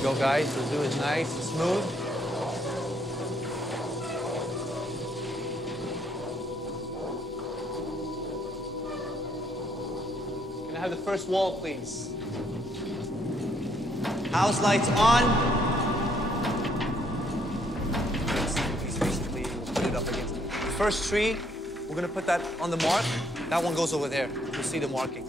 you go, guys. The zoo is nice and smooth. Can I have the first wall, please? House lights on. These basically, we'll put it up against the first tree. We're gonna put that on the mark. That one goes over there. You'll see the marking.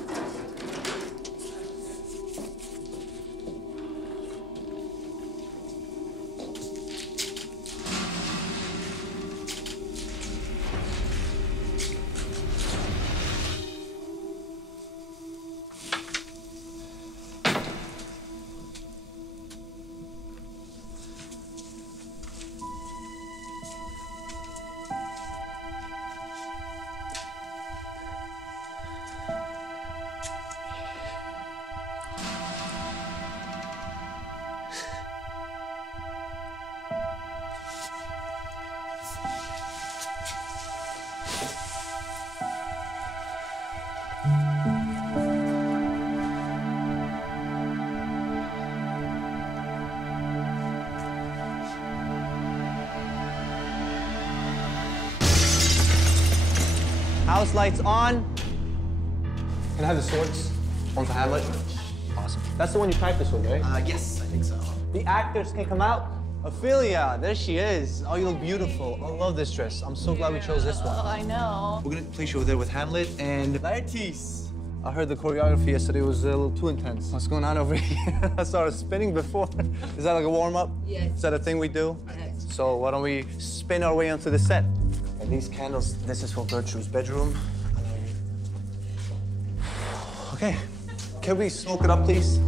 House lights on. Can I have the swords? One for Hamlet. Awesome. That's the one you practice with, right? Yes, I think so. The actors can come out. Ophelia, there she is. Oh, you look beautiful. I love this dress. I'm so glad we chose this one. Oh, I know. We're gonna place you over there with Hamlet and Laertes. I heard the choreography yesterday was a little too intense. What's going on over here? I started spinning before. Is that like a warm-up? Yes. Is that a thing we do? Yes. So why don't we spin our way onto the set? And these candles, this is for Gertrude's bedroom. Okay, can we smoke it up, please?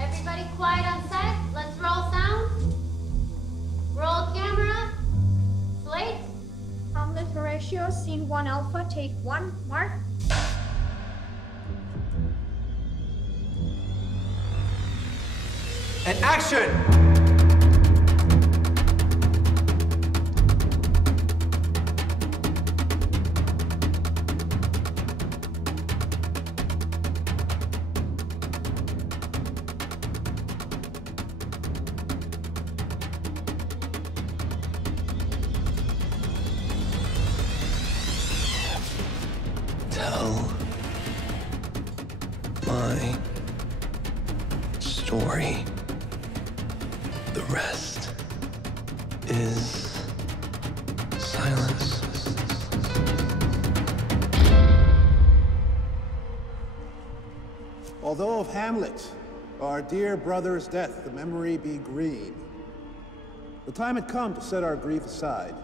Everybody quiet on set. Let's roll sound. Roll camera. Slate. Hamlet Horatio, scene 1 alpha, take 1, mark. and action! Tell my story. The rest is silence. Although of Hamlet, our dear brother's death, the memory be green. The time had come to set our grief aside.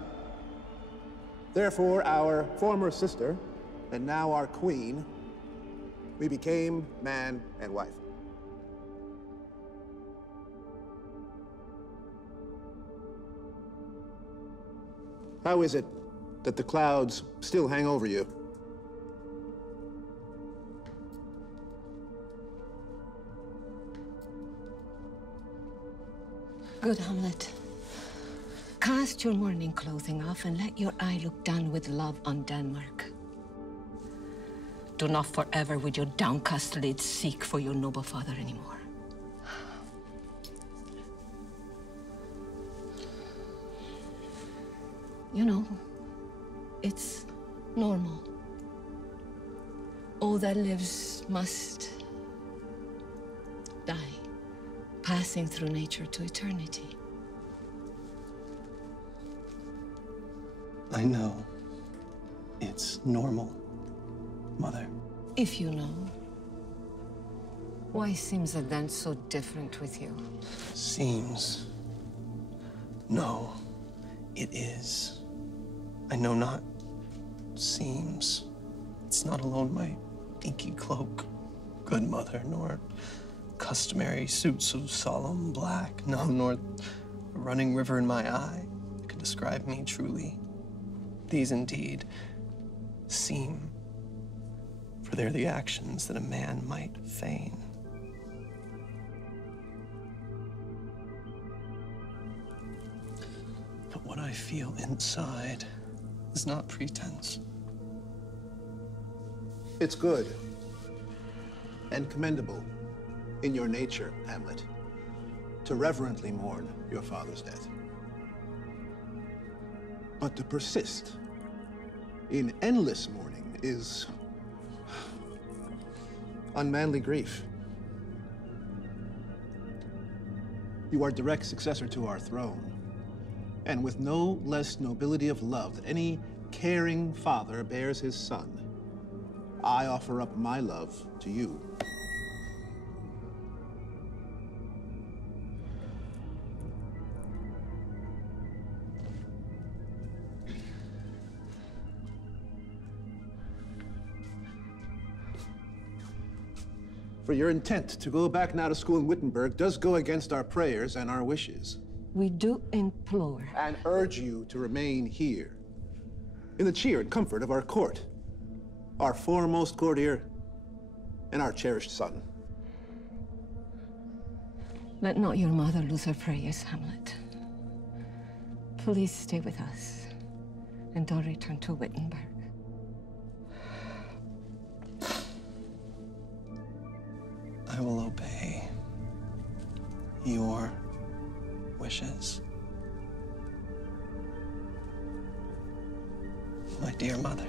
Therefore, our former sister, and now our queen, we became man and wife. How is it that the clouds still hang over you? Good, Hamlet. Cast your mourning clothing off and let your eye look down with love on Denmark. Do not forever with your downcast lids seek for your noble father anymore. You know, it's normal. All that lives must die, passing through nature to eternity. I know it's normal, Mother. If you know, why seems it then so different with you? Seems. No, it is. I know not seems. It's not alone my inky cloak, good mother, nor customary suits of solemn black, no, nor a running river in my eye can describe me truly. These indeed seem, for for they're the actions that a man might feign. But what I feel inside is not pretense. It's good and commendable in your nature, Hamlet, to reverently mourn your father's death. But to persist in endless mourning is unmanly grief. You are direct successor to our throne, and with no less nobility of love than any caring father bears his son, I offer up my love to you. For your intent to go back now to school in Wittenberg does go against our prayers and our wishes. We do implore. And urge you to remain here, in the cheer and comfort of our court, our foremost courtier, and our cherished son. Let not your mother lose her prayers, Hamlet. Please stay with us, and don't return to Wittenberg. I will obey your wishes. My dear mother.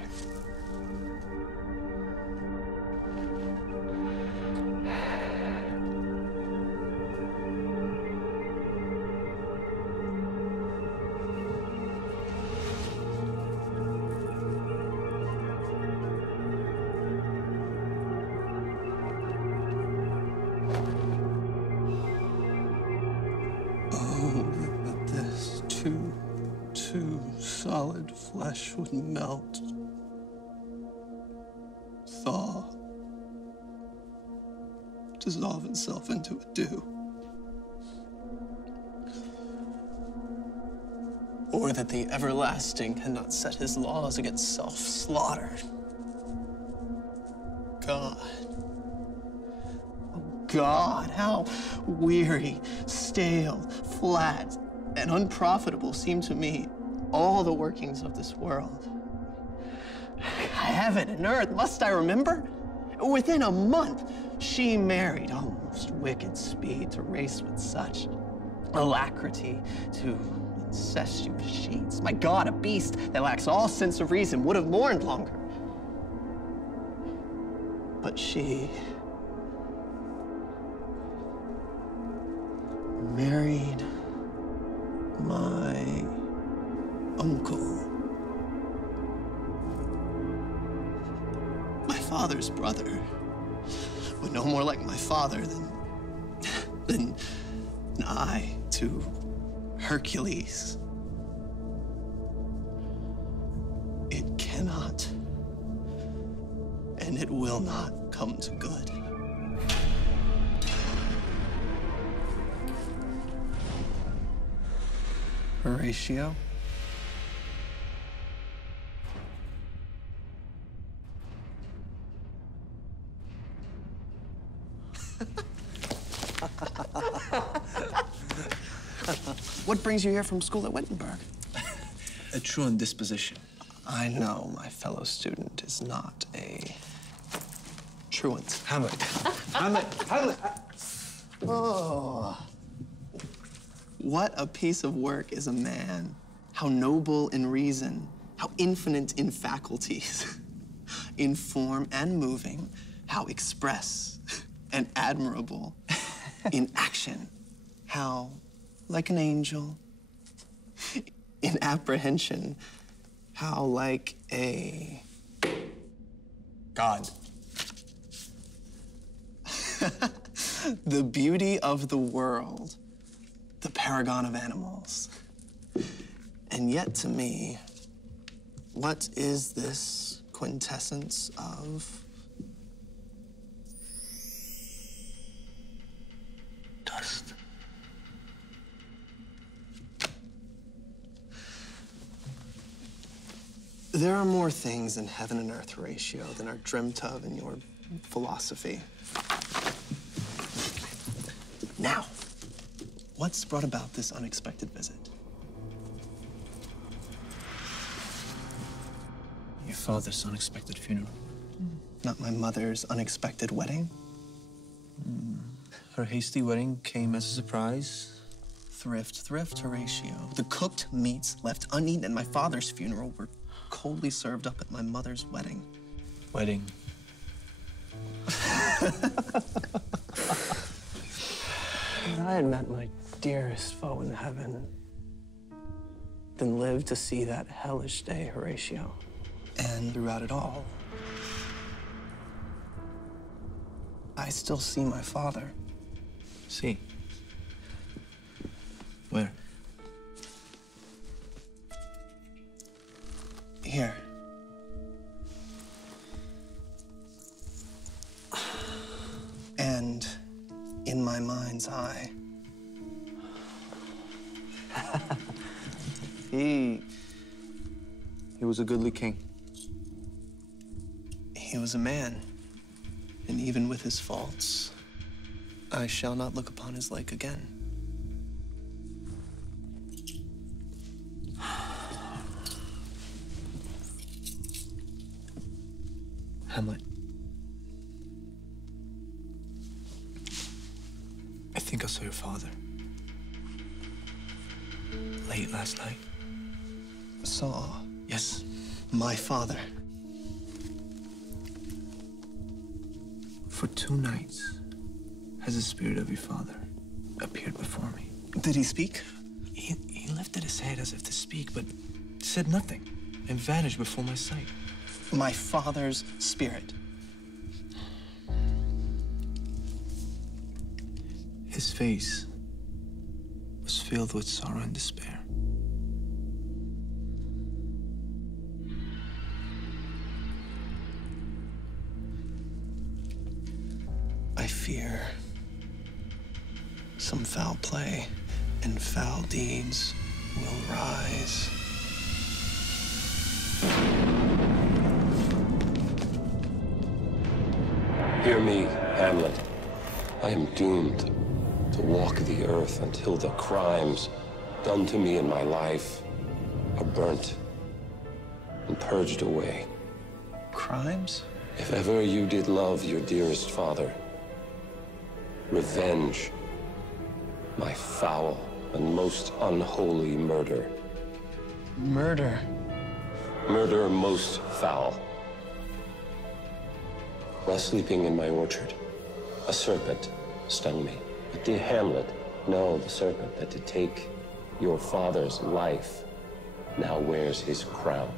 Solid flesh would melt, thaw, dissolve itself into a dew. Or that the everlasting cannot set his laws against self-slaughter. God. Oh God, how weary, stale, flat, and unprofitable seem to me all the workings of this world. Heaven and earth, must I remember? Within a month, she married, almost wicked speed, to race with such alacrity to incestuous sheets. My God, a beast that lacks all sense of reason would have mourned longer. But she married my uncle, my father's brother, but no more like my father than I to Hercules. It cannot, and it will not come to good. Horatio? What brings you here from school at Wittenberg? A truant disposition. I know my fellow student is not a truant. Hamlet. Hamlet. Hamlet. Oh. What a piece of work is a man. How noble in reason, how infinite in faculties, in form and moving, how express and admirable in action, how like an angel, in apprehension, how like a God. The beauty of the world, the paragon of animals. And yet to me, what is this quintessence of dust? There are more things in heaven and earth, Horatio, than are dreamt of in your philosophy. Now, what's brought about this unexpected visit? Your father's unexpected funeral. Not my mother's unexpected wedding? Her hasty wedding came as a surprise. Thrift, Horatio. The cooked meats left uneaten at my father's funeral were coldly served up at my mother's wedding. Wedding. If I had met my dearest foe in heaven, then lived to see that hellish day, Horatio. And throughout it all, I still see my father. See? Where? Here. And in my mind's eye. He was a goodly king. He was a man, and even with his faults, I shall not look upon his like again. Hamlet. I think I saw your father. Late last night. Saw Yes. my father. For 2 nights has the spirit of your father appeared before me. Did he speak? He lifted his head as if to speak, but said nothing and vanished before my sight. My father's spirit. His face was filled with sorrow and despair. I fear some foul play and foul deeds will rise. Hear me, Hamlet. I am doomed to walk the earth until the crimes done to me in my life are burnt and purged away. Crimes? If ever you did love your dearest father, revenge my foul and most unholy murder. Murder? Murder most foul. While sleeping in my orchard, a serpent stung me. But dear Hamlet, know the serpent that to take your father's life now wears his crown.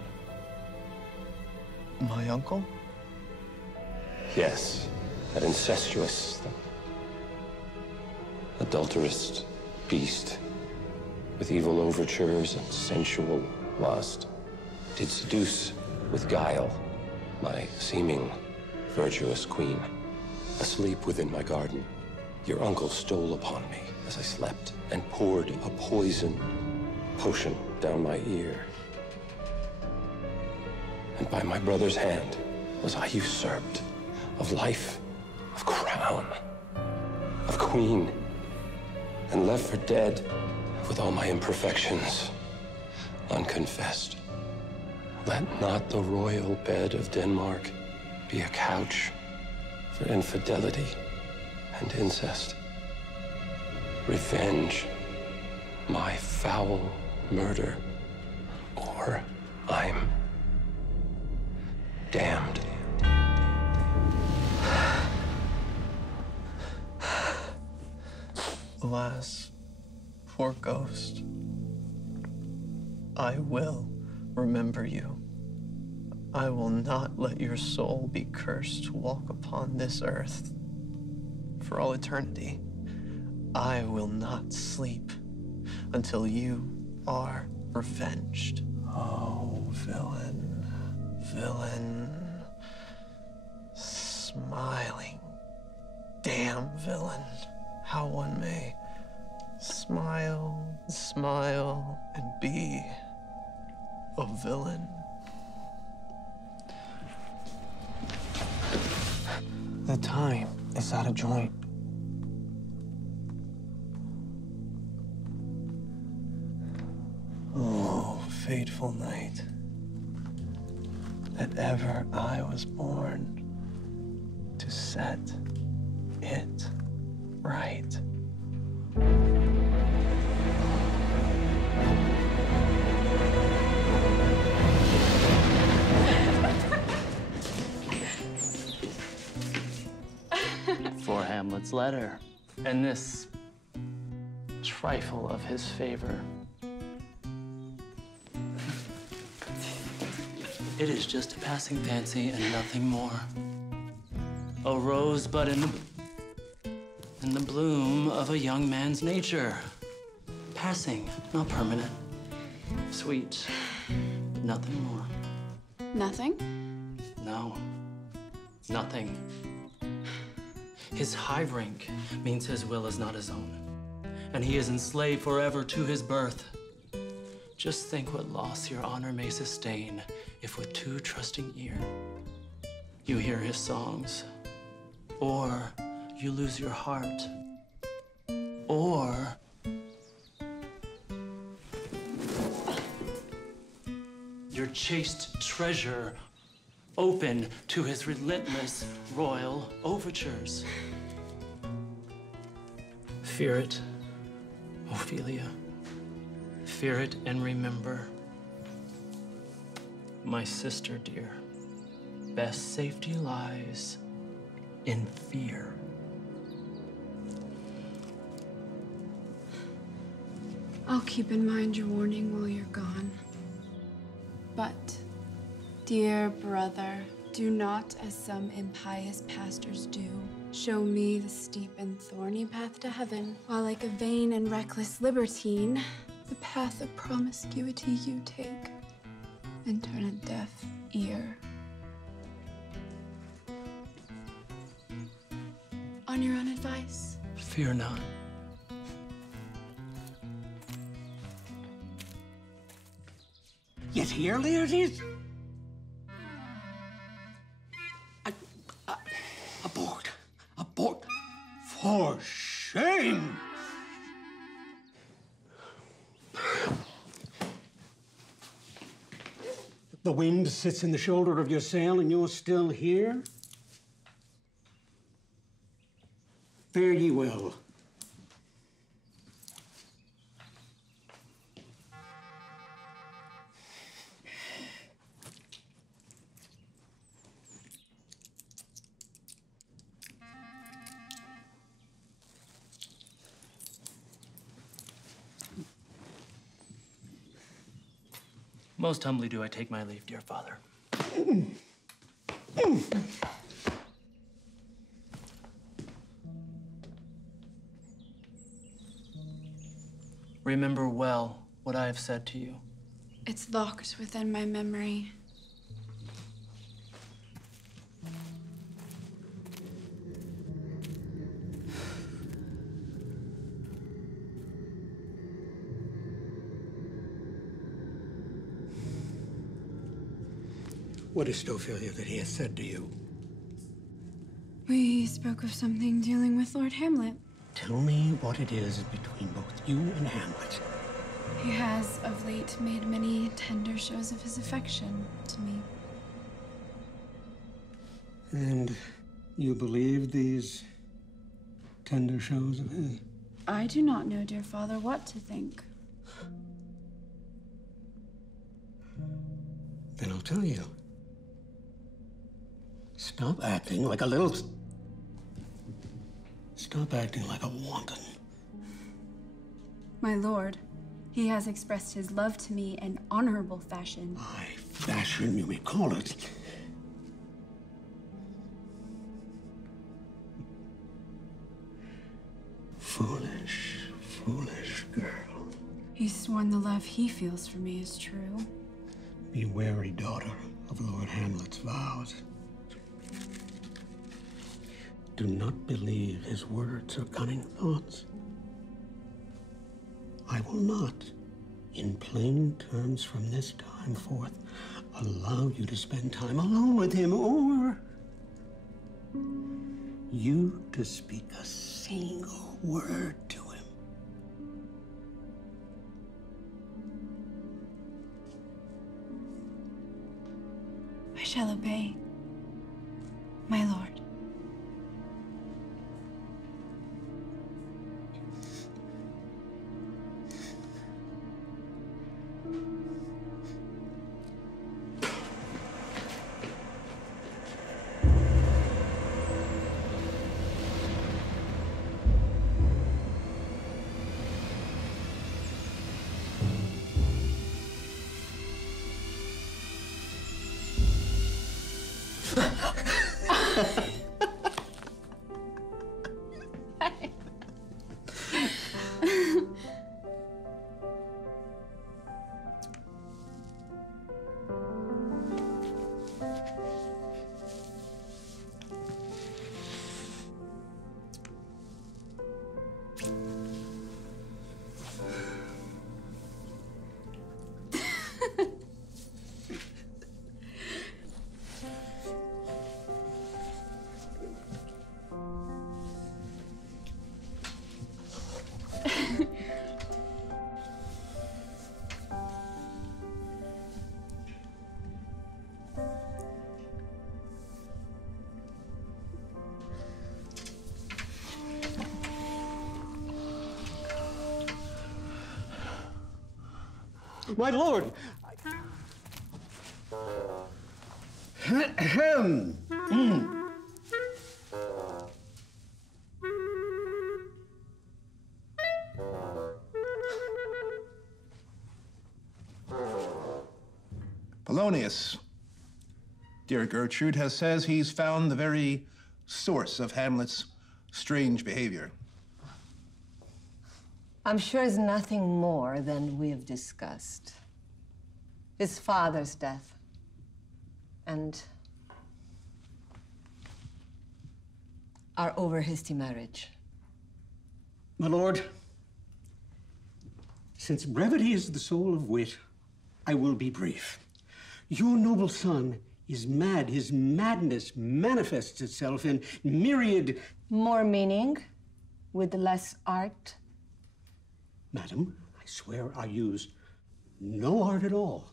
My uncle? Yes, that incestuous, adulterous beast with evil overtures and sensual lust did seduce with guile my seeming virtuous queen. Asleep within my garden, your uncle stole upon me as I slept and poured a poison potion down my ear. And by my brother's hand was I usurped of life, of crown, of queen, and left for dead with all my imperfections unconfessed. Let not the royal bed of Denmark be a couch for infidelity and incest. Revenge my foul murder, or I'm damned. Alas, poor ghost. I will remember you. I will not let your soul be cursed to walk upon this earth for all eternity. I will not sleep until you are revenged. Oh, villain, villain, smiling, damn villain. How one may smile, smile, and be a villain. The time is out of joint. Oh, fateful night, that ever I was born to set it right. For Hamlet's letter, and this trifle of his favor. It is just a passing fancy and nothing more. A rosebud in the bloom of a young man's nature. Passing, not permanent. Sweet, but nothing more. Nothing? No, nothing. His high rank means his will is not his own, and he is enslaved forever to his birth. Just think what loss your honor may sustain if with too trusting ear you hear his songs, or you lose your heart, or your chaste treasure open to his relentless royal overtures. Fear it, Ophelia. Fear it and remember, my sister dear, best safety lies in fear. I'll keep in mind your warning while you're gone. But, dear brother, do not, as some impious pastors do, show me the steep and thorny path to heaven, while like a vain and reckless libertine, the path of promiscuity you take, and turn a deaf ear. On your own advice. Fear not. Yet here, Laertes? Abort. Abort. For shame! The wind sits in the shoulder of your sail and you're still here? Fare ye well. Most humbly do I take my leave, dear father. Remember well what I have said to you. It's locked within my memory. What is it, Ophelia, that he has said to you? We spoke of something dealing with Lord Hamlet. Tell me what it is between both you and Hamlet. He has, of late, made many tender shows of his affection to me. And you believe these tender shows of his? I do not know, dear father, what to think. Then I'll tell you. Stop acting like a little... Stop acting like a wanton. My lord, he has expressed his love to me in honorable fashion. By fashion, you may call it. Foolish, foolish girl. He's sworn the love he feels for me is true. Be wary, daughter, of Lord Hamlet's vows. Do not believe his words or cunning thoughts. I will not, in plain terms from this time forth, allow you to spend time alone with him or you to speak a single word to him. I shall obey, my lord. My lord! Ahem. Polonius, dear Gertrude, says he's found the very source of Hamlet's strange behavior. I'm sure it's nothing more than we've discussed. His father's death. And our over-hasty marriage. My lord, since brevity is the soul of wit, I will be brief. Your noble son is mad. His madness manifests itself in myriad... More meaning with less art. Madam, I swear I use no art at all.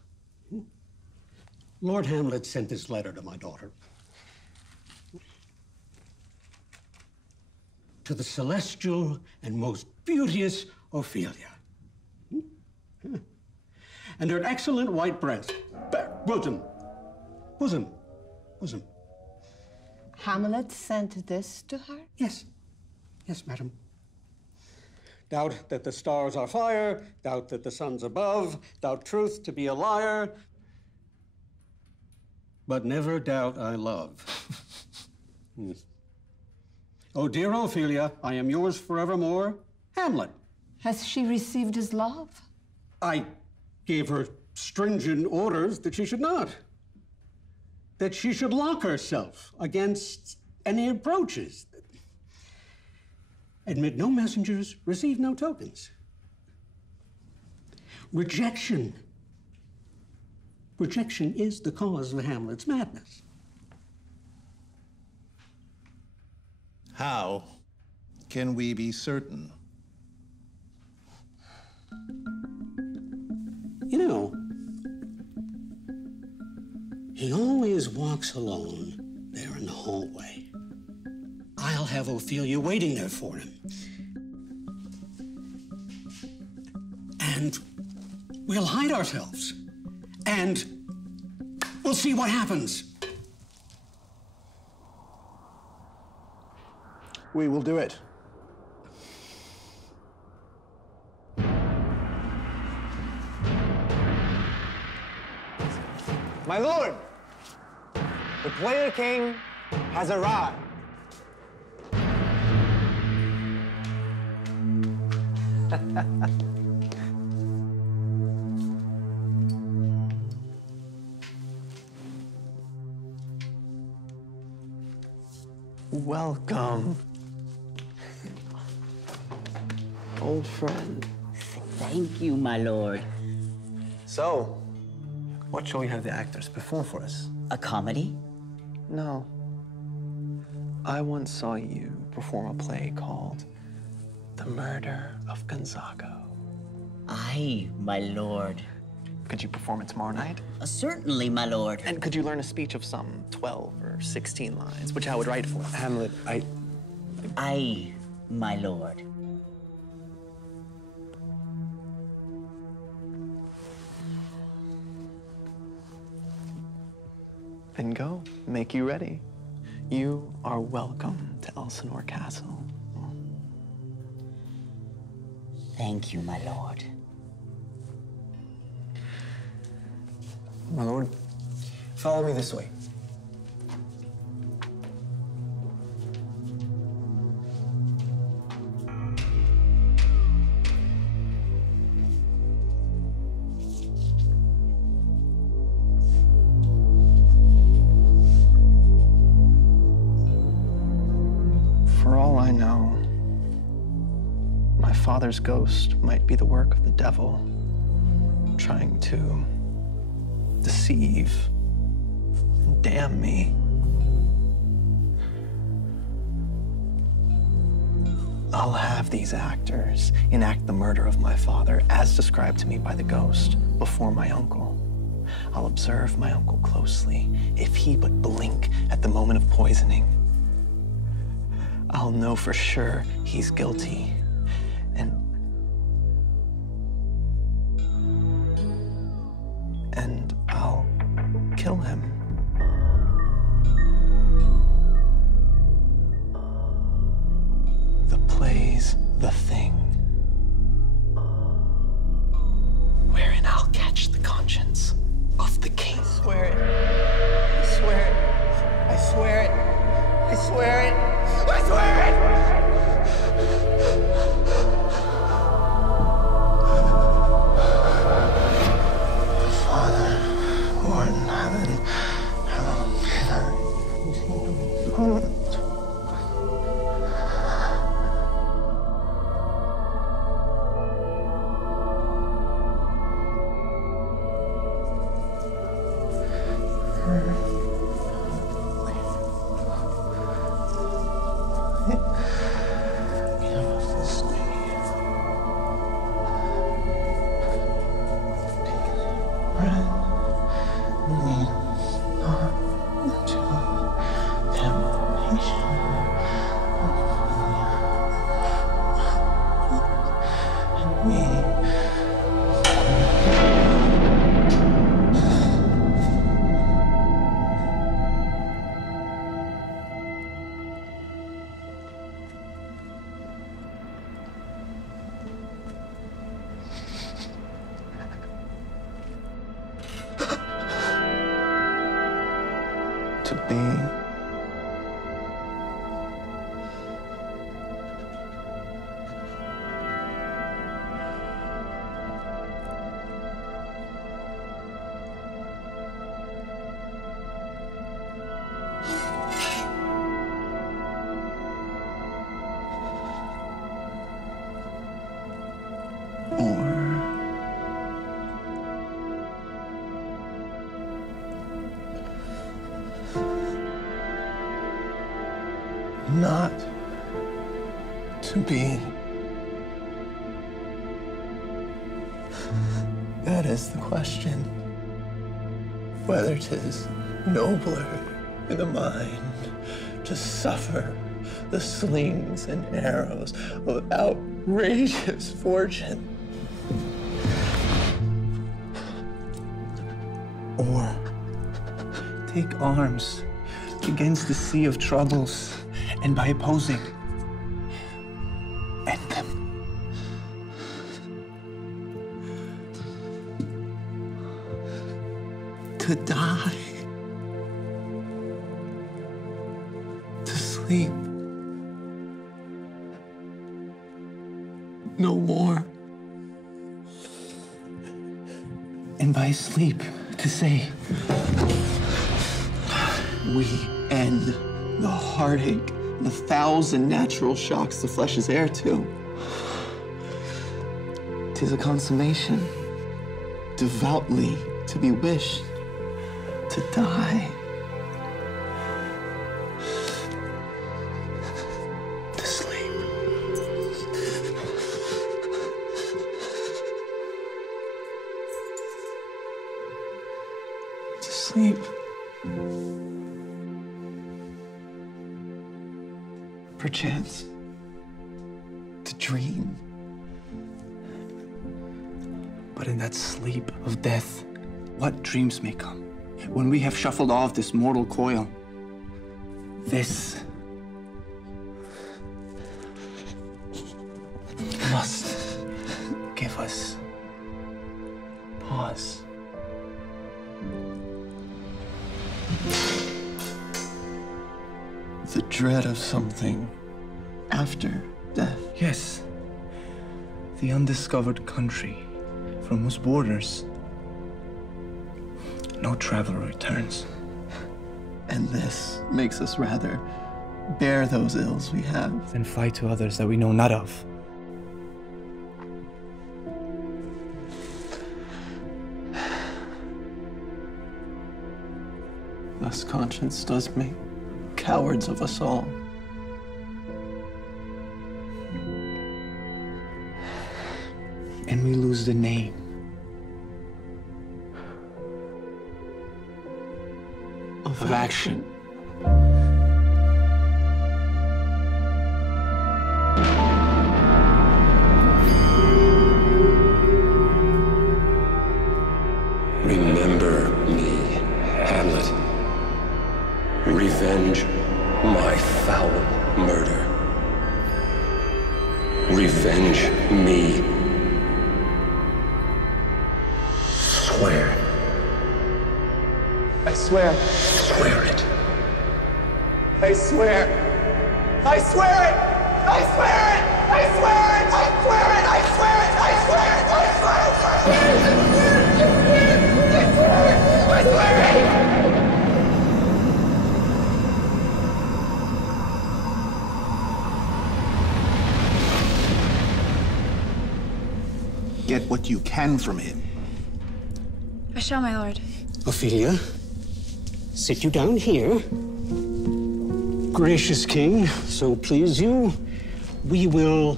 Lord Hamlet sent this letter to my daughter. To the celestial and most beauteous Ophelia. And her excellent white breast, bosom. Hamlet sent this to her? Yes. Yes, madam. Doubt that the stars are fire, doubt that the sun's above, doubt truth to be a liar, but never doubt I love. Oh, dear Ophelia, I am yours forevermore, Hamlet. Has she received his love? I gave her stringent orders that she should not. That she should lock herself against any approaches. Admit no messengers, receive no tokens. Rejection. Rejection is the cause of Hamlet's madness. How can we be certain? You know, he always walks alone there in the hallway. I'll have Ophelia waiting there for him. And we'll hide ourselves. And we'll see what happens. We will do it. My lord, the player king has arrived. Welcome. Old friend. Thank you, my lord. So, what shall we have the actors perform for us? A comedy? No. I once saw you perform a play called The Murder of Gonzago. Aye, my lord. Could you perform it tomorrow night? Certainly, my lord. And could you learn a speech of some 12 or 16 lines, which I would write for? Hamlet, Aye, my lord. Then go, make you ready. You are welcome to Elsinore Castle. Thank you, my lord. My lord, follow me this way. For all I know, my father's ghost might be the work of the devil, trying to deceive and damn me. I'll have these actors enact the murder of my father as described to me by the ghost before my uncle. I'll observe my uncle closely. If he but blink at the moment of poisoning, I'll know for sure he's guilty. And I'll kill him. The play's The Thing, wherein I'll catch the conscience of the king. I swear it. I swear it. I swear it. I swear it. I swear it! Father, who art in heaven, hallowed be thy name. To be not to be. That is the question. Whether 'tis nobler in the mind to suffer the slings and arrows of outrageous fortune, or take arms against the sea of troubles, and by opposing, end them. To die, to sleep, no more. And by sleep, to say, we end the heartache, the 1,000 natural shocks the flesh is heir to. 'Tis a consummation, devoutly to be wished, to die. Perchance, to dream. But in that sleep of death, what dreams may come when we have shuffled off this mortal coil? This must give us pause. The dread of something after death. Yes, the undiscovered country from whose borders no traveler returns. And this makes us rather bear those ills we have than fight to others that we know not of. Thus conscience does make cowards of us all. And we lose the name. Of action. Remember me, Hamlet. Revenge my foul murder. Revenge me. Swear. I swear. Swear it. I swear. I swear it. I swear it. I swear it. I swear it. I swear it. I swear it. I swear it. I swear it. I swear it. I swear it. Get what you can from him. I shall, my lord. Ophelia, sit you down here. Gracious king, so please you, we will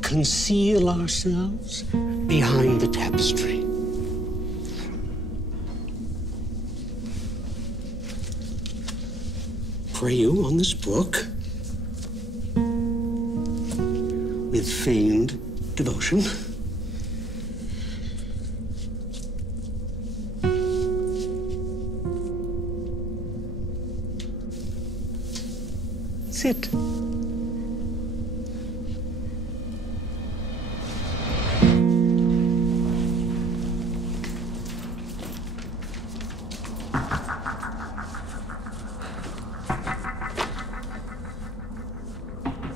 conceal ourselves behind the tapestry. Pray you on this book with feigned devotion. Sit.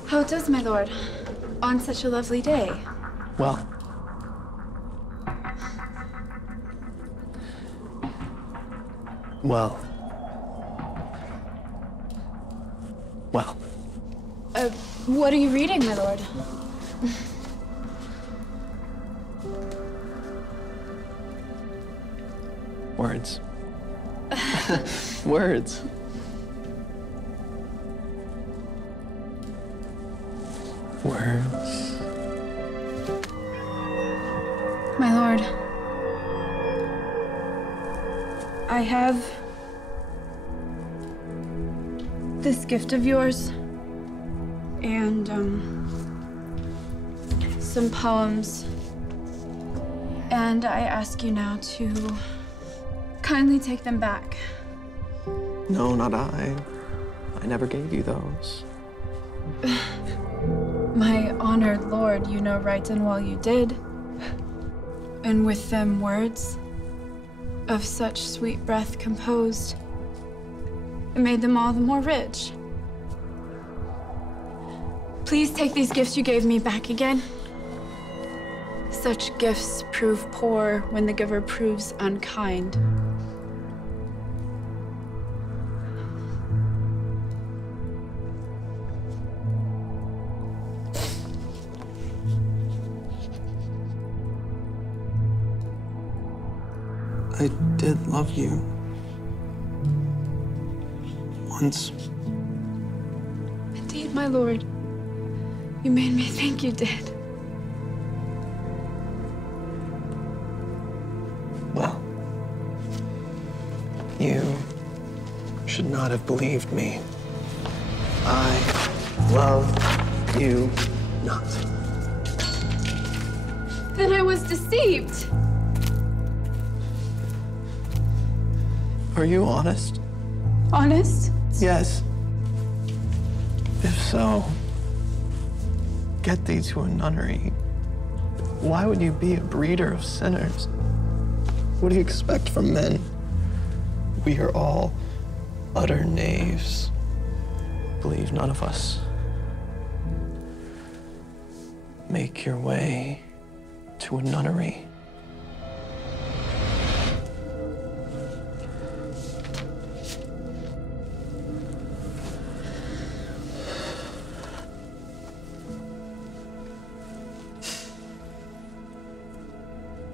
How does, my lord, on such a lovely day? Well, well, What are you reading, my lord? Words. Words. Words. My lord, I have this gift of yours and some poems, and I ask you now to kindly take them back. No, not I. I never gave you those. My honored lord, you know right and well you did. And with them words of such sweet breath composed, it made them all the more rich. Please take these gifts you gave me back again. Such gifts prove poor when the giver proves unkind. I did love you. Once. Indeed, my lord. You made me think you did. Well, you should not have believed me. I love you not. Then I was deceived. Are you honest? Honest? Yes. If so, get thee to a nunnery. Why would you be a breeder of sinners? What do you expect from men? We are all utter knaves. Believe none of us. Make your way to a nunnery.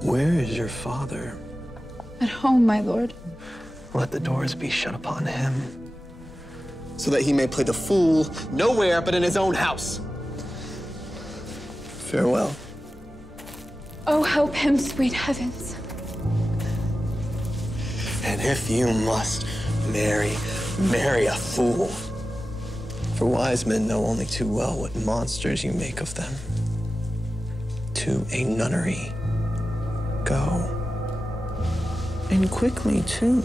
Where is your father? At home, my lord. Let the doors be shut upon him, so that he may play the fool nowhere but in his own house. Farewell. Oh, help him, sweet heavens. And if you must marry a fool. For wise men know only too well what monsters you make of them. To a nunnery. Go. And quickly, too.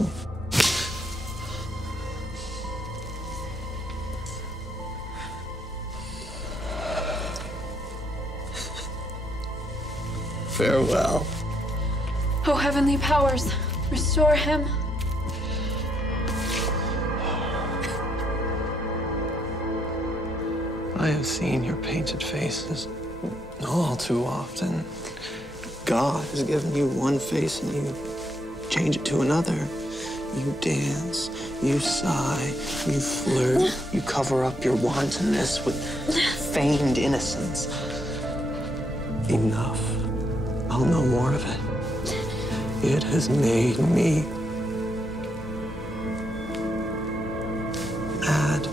Farewell. Oh, heavenly powers, restore him. I have seen your painted faces all too often. God has given you one face and you change it to another. You dance, you sigh, you flirt, you cover up your wantonness with feigned innocence. Enough. I'll know more of it. It has made me mad.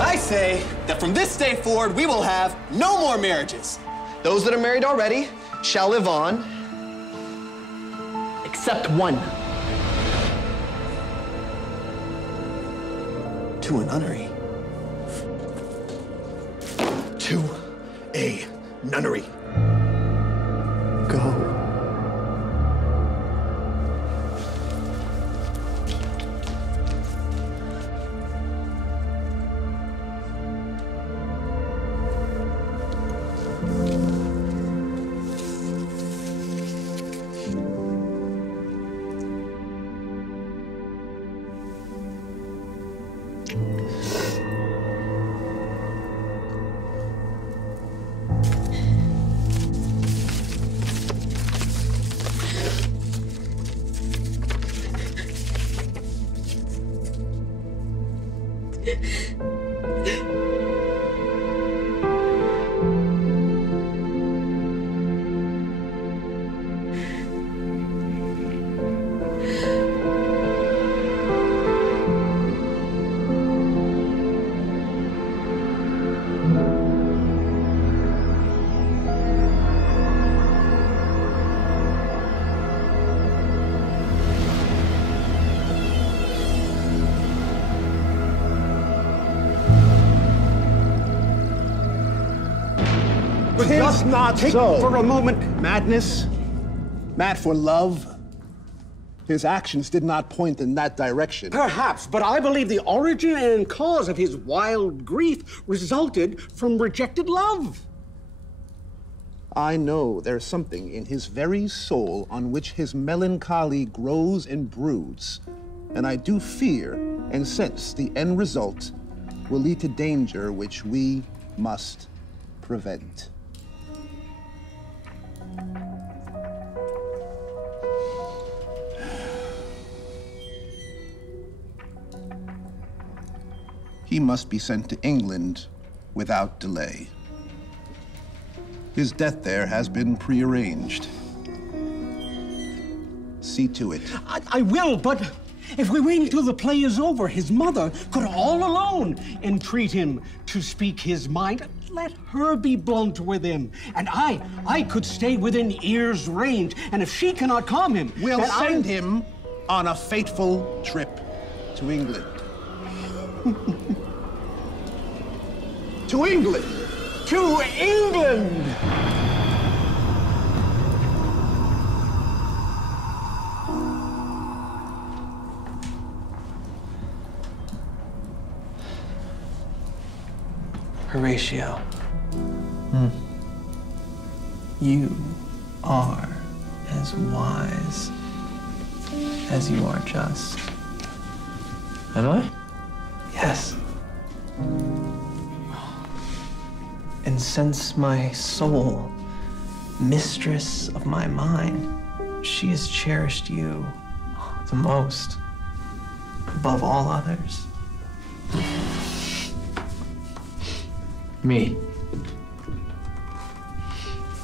I say that from this day forward, we will have no more marriages. Those that are married already shall live on, except one. To a nunnery. To a nunnery. Go. Tis not Take so. for a moment. Madness, mad for love. His actions did not point in that direction. Perhaps, but I believe the origin and cause of his wild grief resulted from rejected love. I know there's something in his very soul on which his melancholy grows and broods, and I do fear and sense the end result will lead to danger which we must prevent. He must be sent to England without delay. His death there has been prearranged. See to it. I will, but if we wait until the play is over, his mother could all alone entreat him to speak his mind. Let her be blunt with him. And I could stay within ear's range. And if she cannot calm him, We'll then send him on a fateful trip to England. To England! To England! Horatio. You are as wise as you are just. Am I? Yes. And since my soul, mistress of my mind, she has cherished you the most, above all others. Me.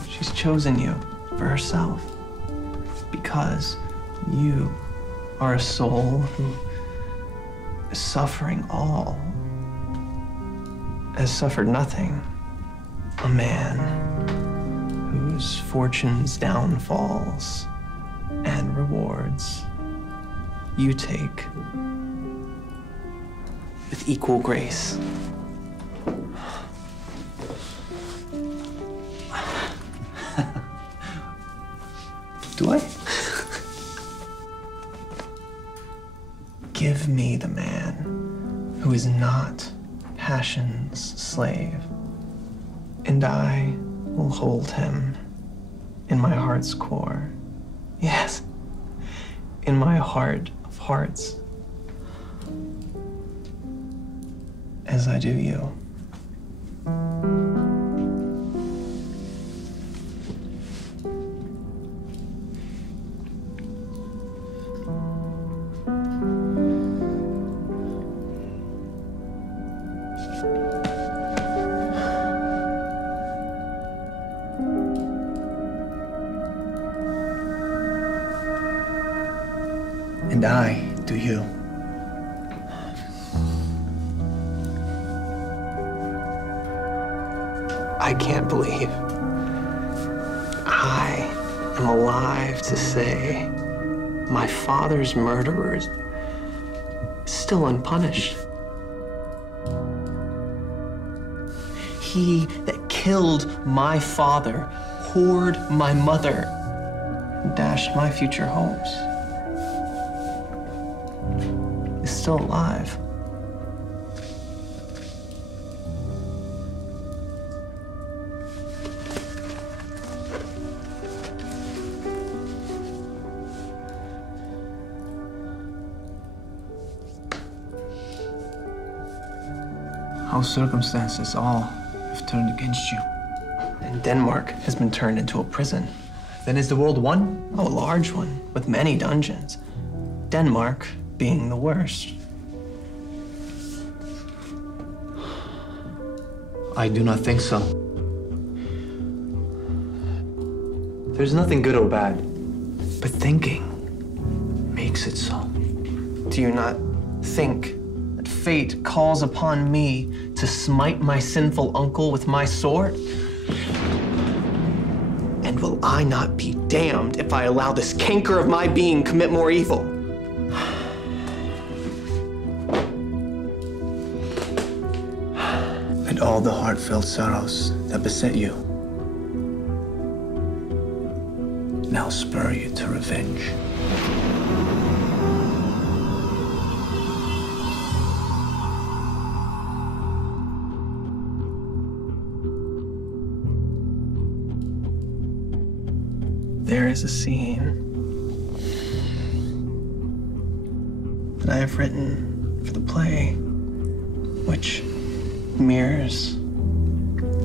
She's chosen you for herself because you are a soul who is suffering all, has suffered nothing. A man whose fortune's downfalls and rewards you take with equal grace. Do I? Give me the man who is not passion's slave, and I will hold him in my heart's core. Yes, in my heart of hearts, as I do you. And I do you. I can't believe I am alive to say my father's murderer is still unpunished. He that killed my father, whored my mother, and dashed my future hopes, is still alive. How circumstances all have turned against you. And Denmark has been turned into a prison. Then is the world one? Oh, a large one, with many dungeons. Denmark being the worst. I do not think so. There's nothing good or bad, but thinking makes it so. Do you not think that fate calls upon me to smite my sinful uncle with my sword? And will I not be damned if I allow this canker of my being commit more evil? And all the heartfelt sorrows that beset you now spur you to revenge. There is a scene that I have written for the play, which mirrors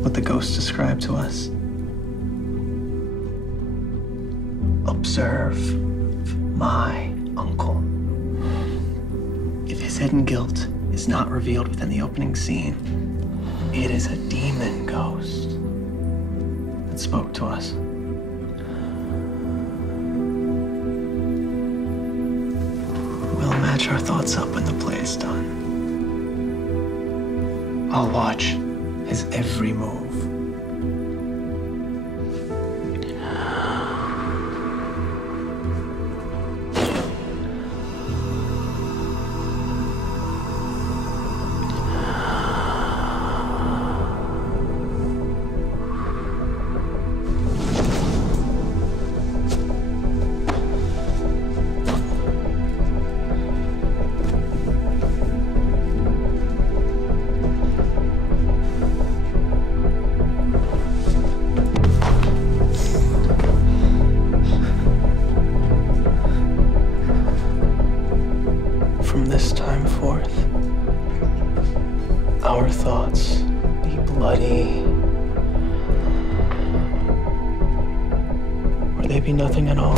what the ghost described to us. Observe my uncle. If his hidden guilt is not revealed within the opening scene, it is a demon ghost that spoke to us. We'll match our thoughts up when the play is done. I'll watch his every move. forth. Our thoughts be bloody, or they be nothing at all.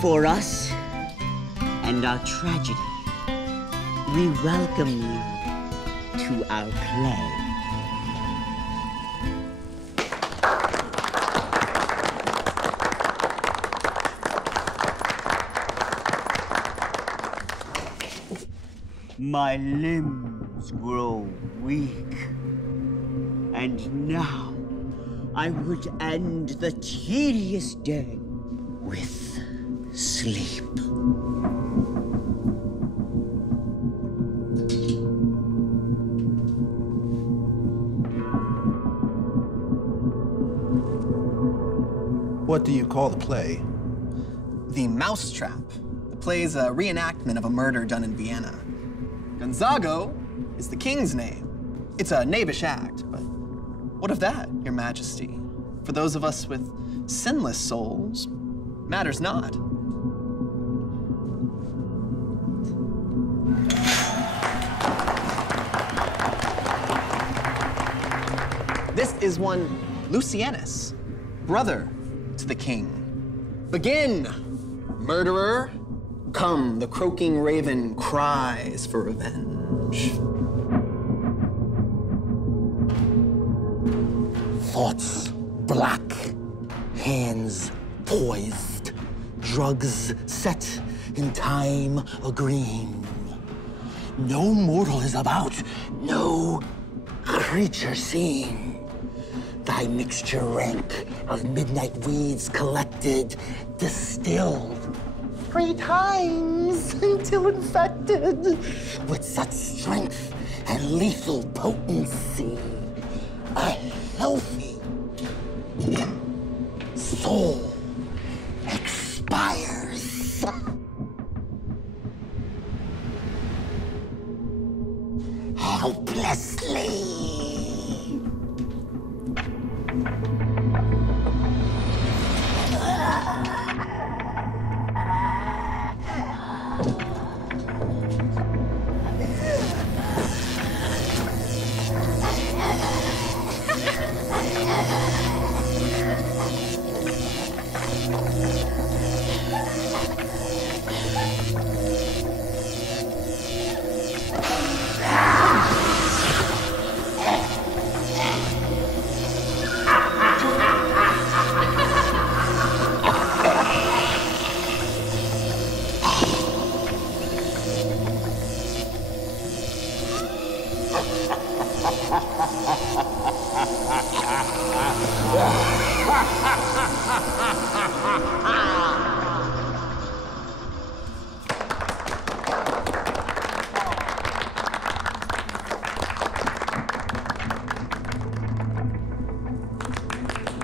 For us and our tragedy, we welcome you to our play. My limbs grow weak, and now I would end the tedious day with sleep. What do you call the play? The Mousetrap. The play is a reenactment of a murder done in Vienna. Gonzago is the king's name. It's a knavish act, but what of that, Your Majesty? For those of us with sinless souls, matters not. This is one Lucianus, brother to the king. Begin, murderer. Come, the croaking raven cries for revenge. Thoughts black, hands poised, drugs set in time agreeing. No mortal is about, no creature seen. Thy mixture rank of midnight weeds collected, distilled 3 times until infected with such strength and lethal potency. A healthy soul expires. Helplessly.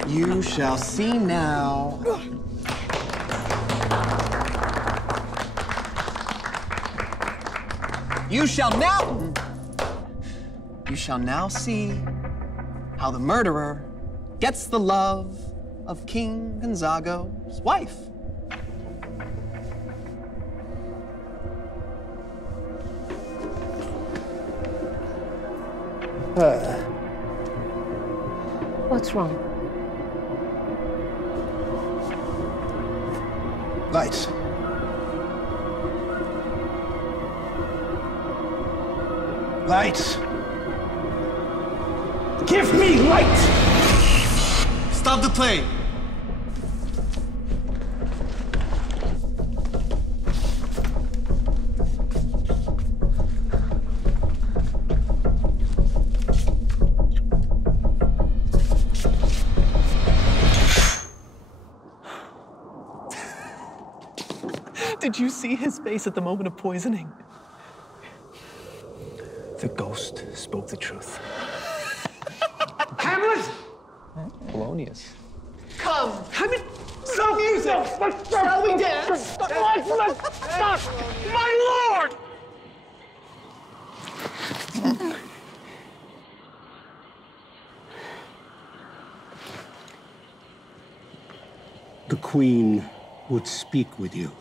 You shall see now. You shall now see how the murderer gets the love of King Gonzago's wife. What's wrong? Lights. Lights. Give me light! Stop the play. Did you see his face at the moment of poisoning? The ghost ghost spoke the truth. Hamlet! Polonius. Come! Hamlet! Stop music! Shall we dance? Stop! My lord! The Queen would speak with you.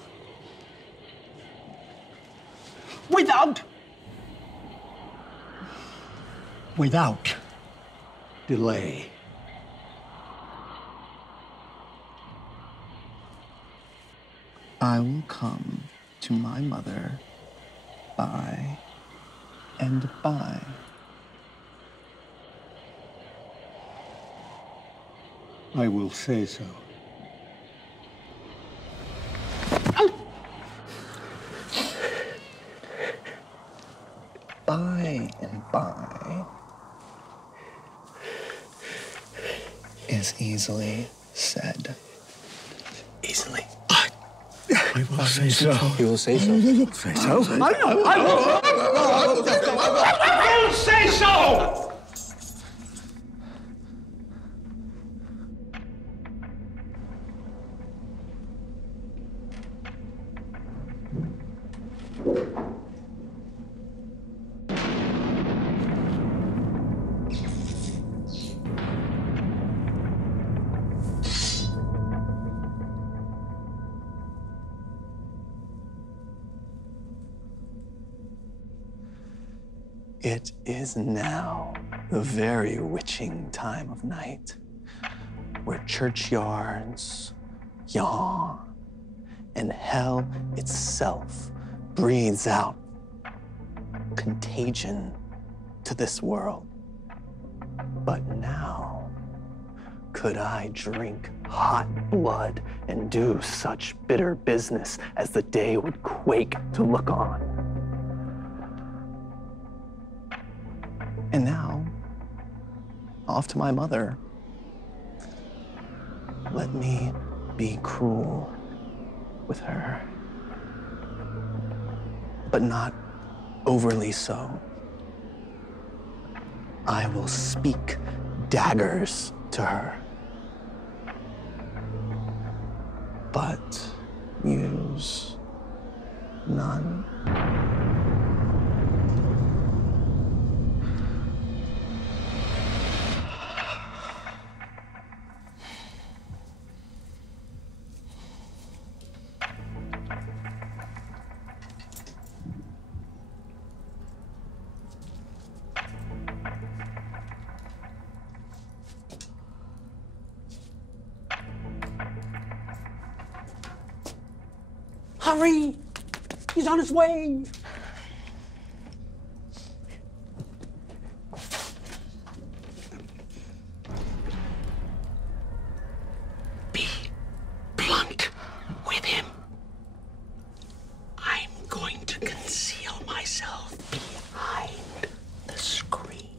Without delay. I will come to my mother by and by. I will say so. By and by is easily said. Easily. I will say so. You will say so. Say so? I will say so! It is now the very witching time of night, where churchyards yawn and hell itself breathes out contagion to this world. But now, could I drink hot blood and do such bitter business as the day would quake to look on? And now, off to my mother. Let me be cruel with her, but not overly so. I will speak daggers to her, but use none. Hurry! He's on his way! Be blunt with him. I'm going to conceal myself behind the screen.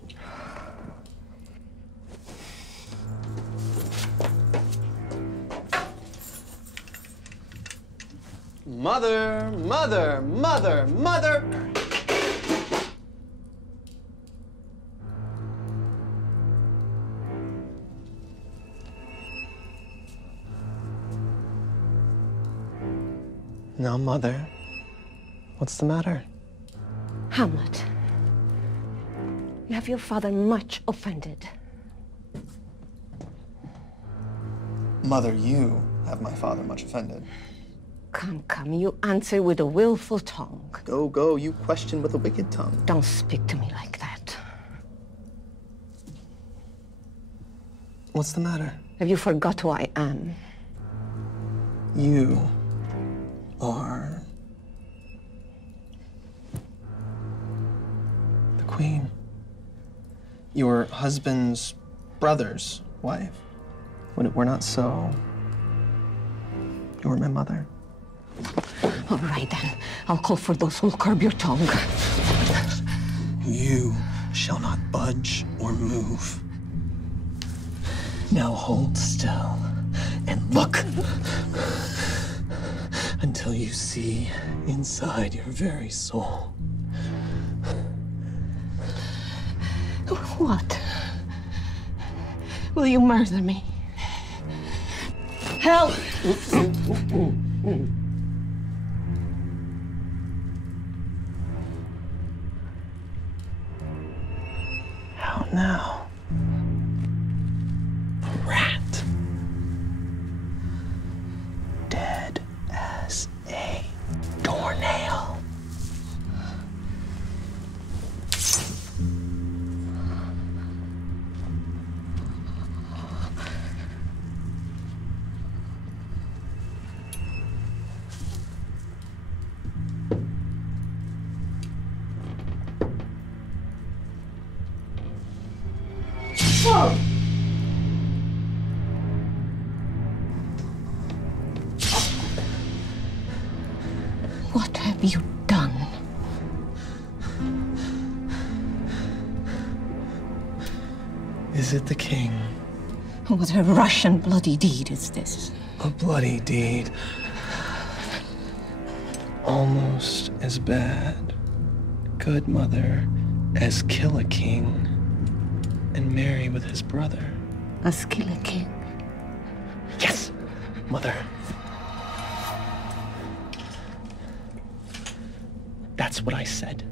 Mother, mother, mother, mother. Now, Mother, what's the matter? Hamlet, you have your father much offended. Mother, you have my father much offended. Come, you answer with a willful tongue. Go, you question with a wicked tongue. Don't speak to me like that. What's the matter? Have you forgot who I am? You are the Queen. Your husband's brother's wife. When it were not so, you were my mother. All right, then. I'll call for those who'll curb your tongue. You shall not budge or move. Now hold still and look until you see inside your very soul. What? Will you murder me? Help! How now? A rat. Dead as a doornail. What have you done? Is it the king? What a Russian bloody deed is this? A bloody deed. Almost as bad, good mother, as kill a king and marry with his brother. As kill a king? Yes, mother. That's what I said.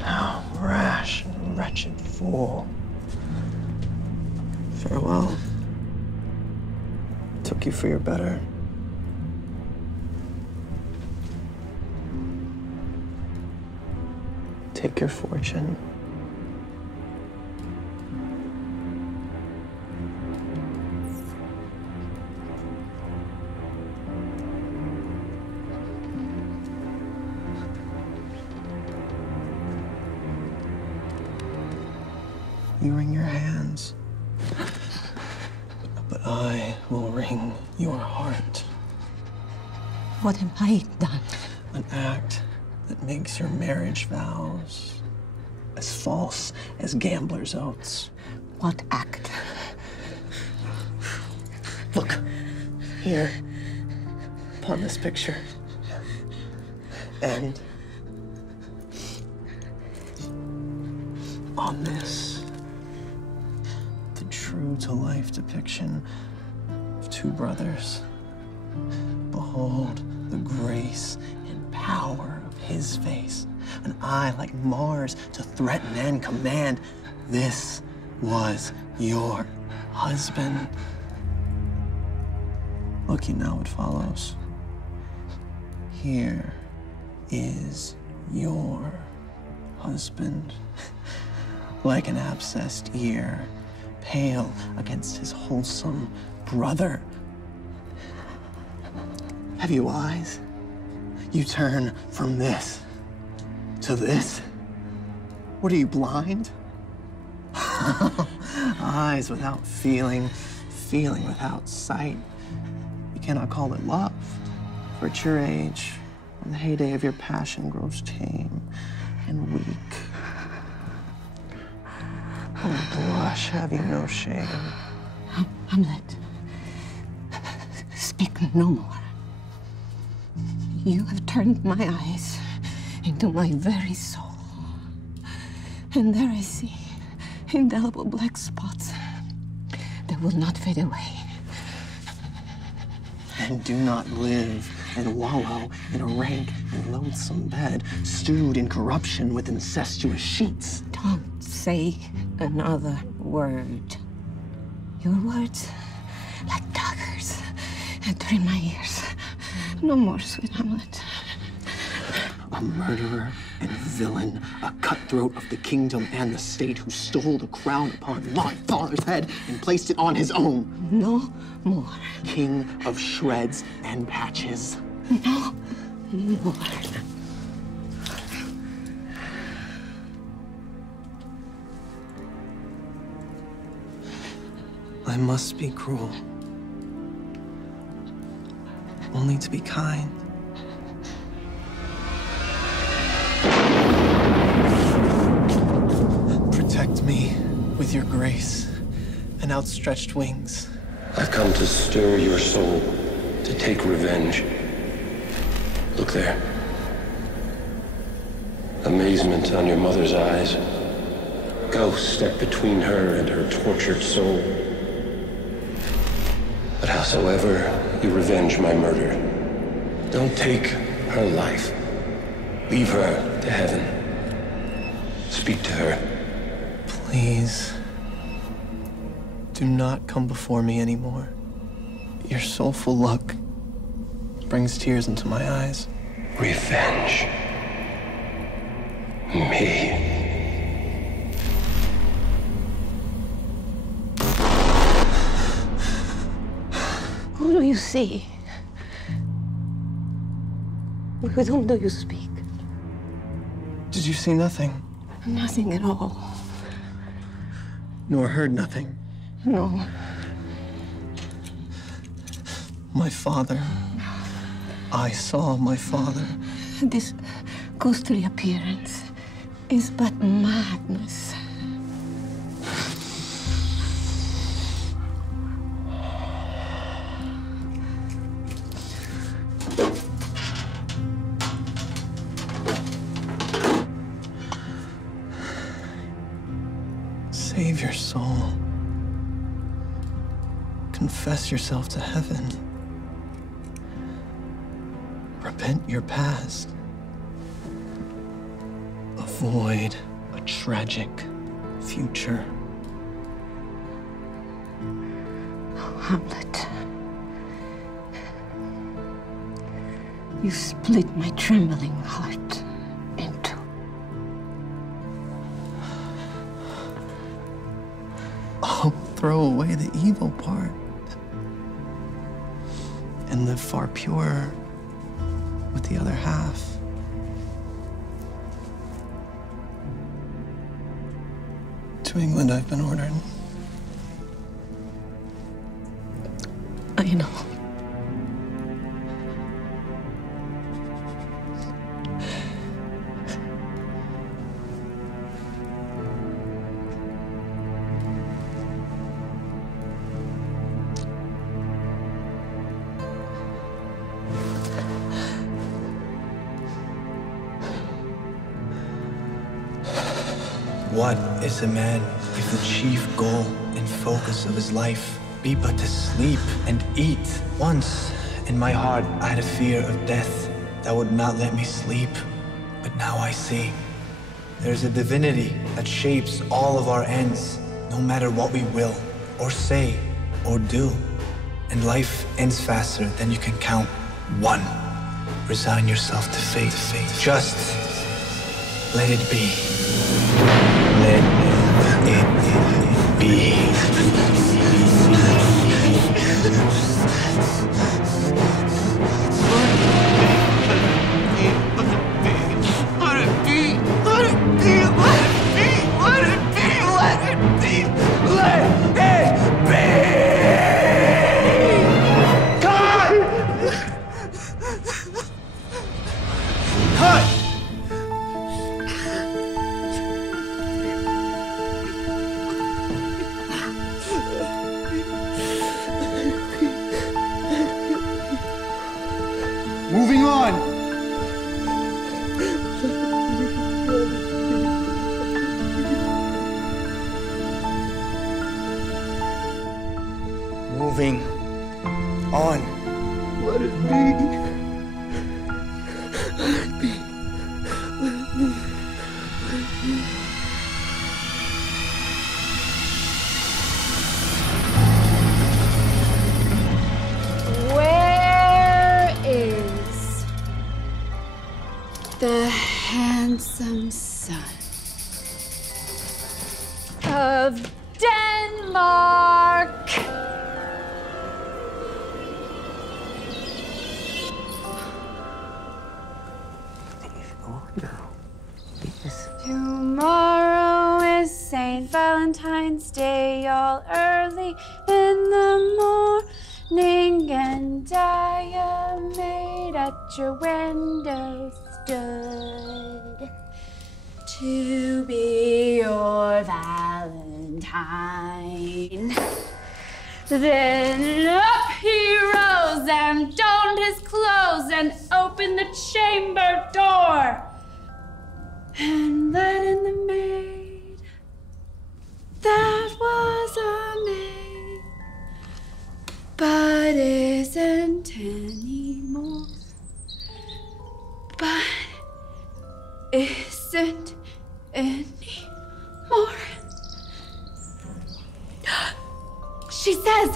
How rash and wretched fool. Farewell. Took you for your better. Take your fortune. You wring your hands, but I will wring your heart. What have I done? An act that makes your marriage vows as false as gambler's oaths. What act? Look, here, upon this picture. And on this, the true-to-life depiction of two brothers. Behold the grace and power of his face, an eye like Mars to threaten and command. This was your husband. Look you now what follows. Here is your husband, like an abscessed ear, pale against his wholesome brother. Have you eyes? You turn from this to this? What are you, blind? Eyes without feeling, feeling without sight. You cannot call it love, for at your age, when the heyday of your passion grows tame and weak. Oh, blush, have you no shame? Hamlet, speak no more. You have turned my eyes into my very soul. And there I see indelible black spots that will not fade away. And do not live and wallow in a rank and loathsome bed, stewed in corruption with incestuous sheets. Don't say another word. Your words, like daggers, enter in my ears. No more, sweet Hamlet. A murderer and villain, a cutthroat of the kingdom and the state who stole the crown upon my father's head and placed it on his own. No more. King of shreds and patches. No more. I must be cruel. Only to be kind. Protect me with your grace and outstretched wings. I've come to stir your soul, to take revenge. Look there. Amazement on your mother's eyes. Ghosts step between her and her tortured soul. But howsoever you revenge my murder, don't take her life. Leave her to heaven. Speak to her. Please, do not come before me anymore. Your soulful look brings tears into my eyes. Revenge. Me. Who do you see? With whom do you speak? Did you see nothing? Nothing at all. Nor heard nothing? No. My father. I saw my father. This ghostly appearance is but madness. Save your soul. Confess yourself to heaven. Repent your past. Avoid a tragic future. Oh, Hamlet. You split my trembling heart in two. I'll throw away the evil part and live far purer with the other half. To England I've been ordered. I know. What is a man if the chief goal and focus of his life be but to sleep and eat? Once, in my heart, I had a fear of death that would not let me sleep. But now I see. There's a divinity that shapes all of our ends, no matter what we will, or say, or do. And life ends faster than you can count one. Resign yourself to fate. Just let it be. Let it be. Moving on. Moving on. Let it be. Let it be. Let it be. Let it be. Where is the handsome son of Denmark? Tomorrow is St. Valentine's. Valentine's Day all early in the morning, and Diamade at your window stood to be your Valentine. Then up he rose and donned his clothes and opened the chamber door and let in the maid that was a maid, but isn't anymore, but isn't anymore. She says,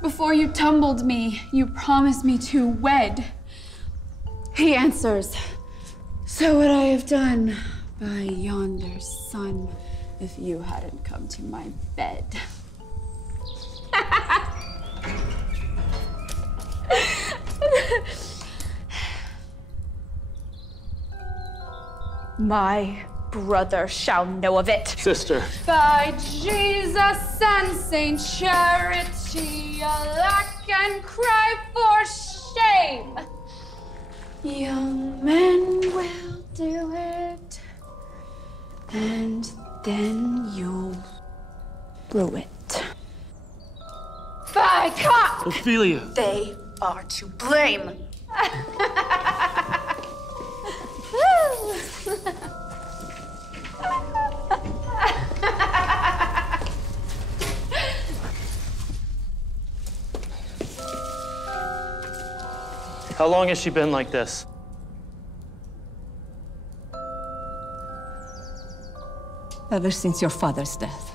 before you tumbled me, you promised me to wed. He answers, so would I have done by yonder sun if you hadn't come to my bed. My brother shall know of it. Sister. By Jesus and Saint Charity, alack and cry for shame. Young men will do it, and then you'll rue it. By God! Ophelia! They are to blame. How long has she been like this? Ever since your father's death.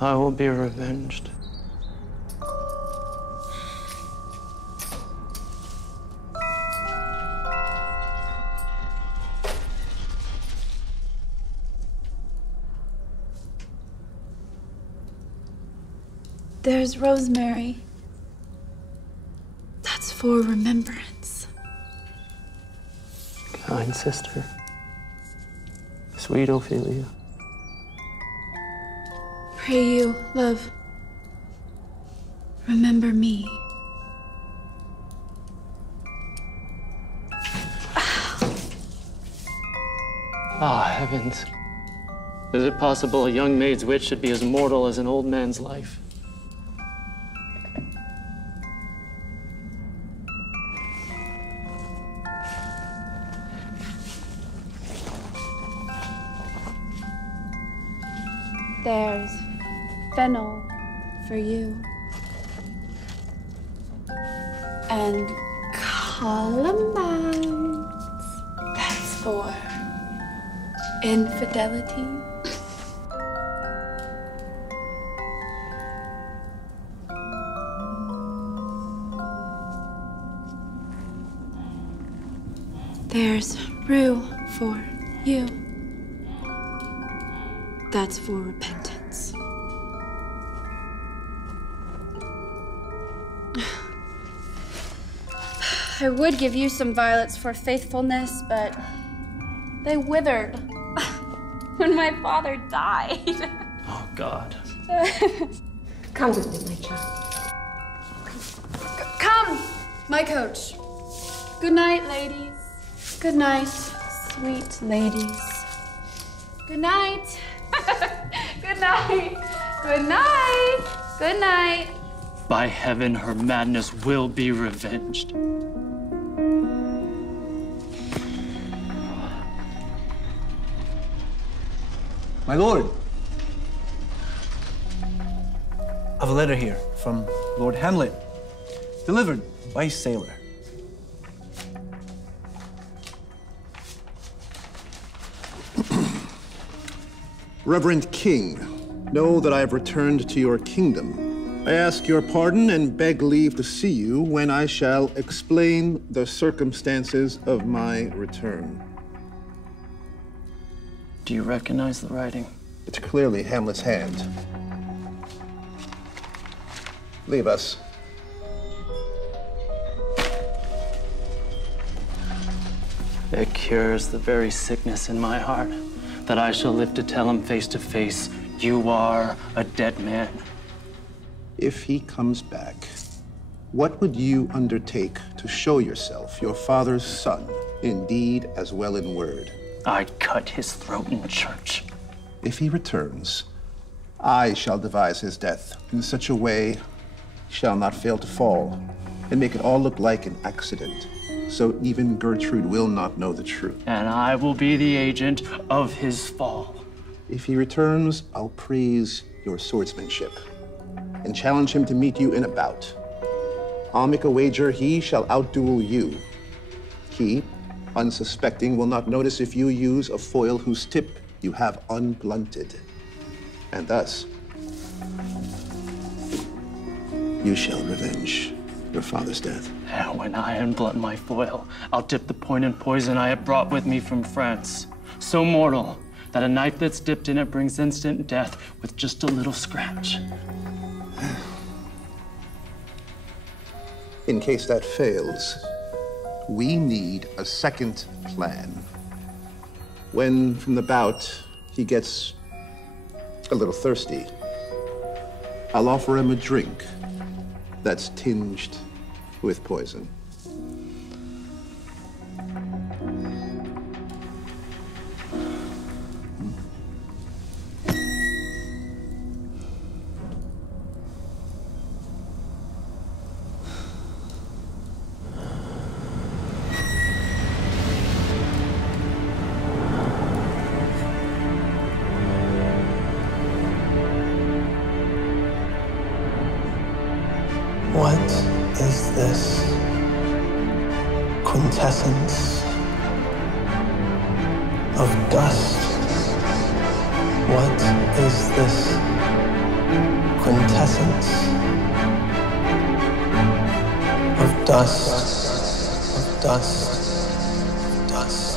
I will be revenged. There's rosemary. That's for remembrance. Kind sister. Sweet Ophelia. Pray you, love, remember me. Ah, heavens. Is it possible a young maid's wit should be as mortal as an old man's life? There's fennel for you. And columbines. That's for infidelity. There's rue for you. That's for repentance. I would give you some violets for faithfulness, but they withered when my father died. Oh, God. Come with me, my child. Come, my coach. Good night, ladies. Good night, sweet ladies. Good night. Good night. Good night. Good night. By heaven, her madness will be revenged. My lord. I have a letter here from Lord Hamlet, delivered by a sailor. Reverend King, know that I have returned to your kingdom. I ask your pardon and beg leave to see you when I shall explain the circumstances of my return. Do you recognize the writing? It's clearly Hamlet's hand. Leave us. It cures the very sickness in my heart that I shall live to tell him face to face, you are a dead man. If he comes back, what would you undertake to show yourself your father's son, in deed as well in word? I'd cut his throat in church. If he returns, I shall devise his death in such a way he shall not fail to fall, and make it all look like an accident, so even Gertrude will not know the truth. And I will be the agent of his fall. If he returns, I'll praise your swordsmanship and challenge him to meet you in a bout. I'll make a wager he shall outduel you. He, unsuspecting, will not notice if you use a foil whose tip you have unblunted. And thus, you shall revenge your father's death. And when I unblunt my foil, I'll dip the point in poison I have brought with me from France. So mortal that a knife that's dipped in it brings instant death with just a little scratch. In case that fails, we need a second plan. When, from the bout, he gets a little thirsty, I'll offer him a drink that's tinged with poison. What is this quintessence of dust? What is this quintessence of dust, of dust, of dust?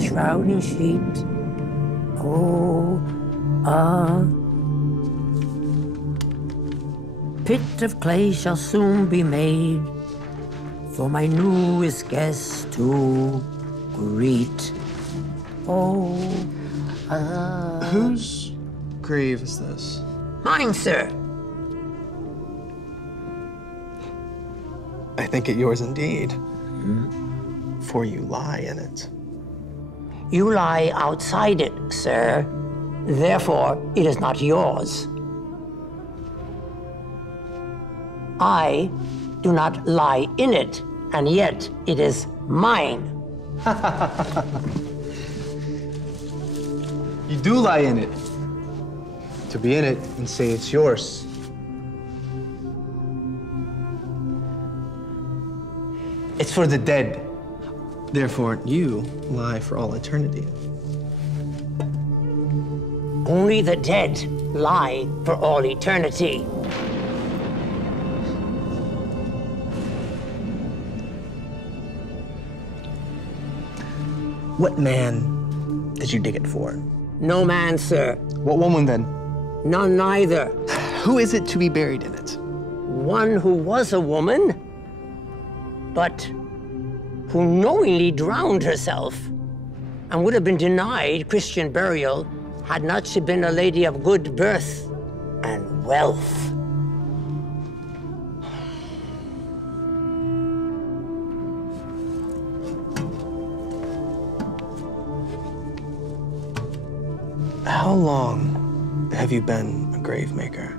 Shrouding sheet. Oh, pit of clay shall soon be made for my newest guest to greet. Oh, Whose grave is this? Mine, sir. I think it yours indeed. For you lie in it. You lie outside it, sir. Therefore, it is not yours. I do not lie in it, and yet it is mine. You do lie in it. To be in it and say it's yours. It's for the dead. Therefore, you lie for all eternity. Only the dead lie for all eternity. What man did you dig it for? No man, sir. What woman, then? None neither. Who is it to be buried in it? One who was a woman, but who knowingly drowned herself and would have been denied Christian burial had not she been a lady of good birth and wealth. How long have you been a grave maker?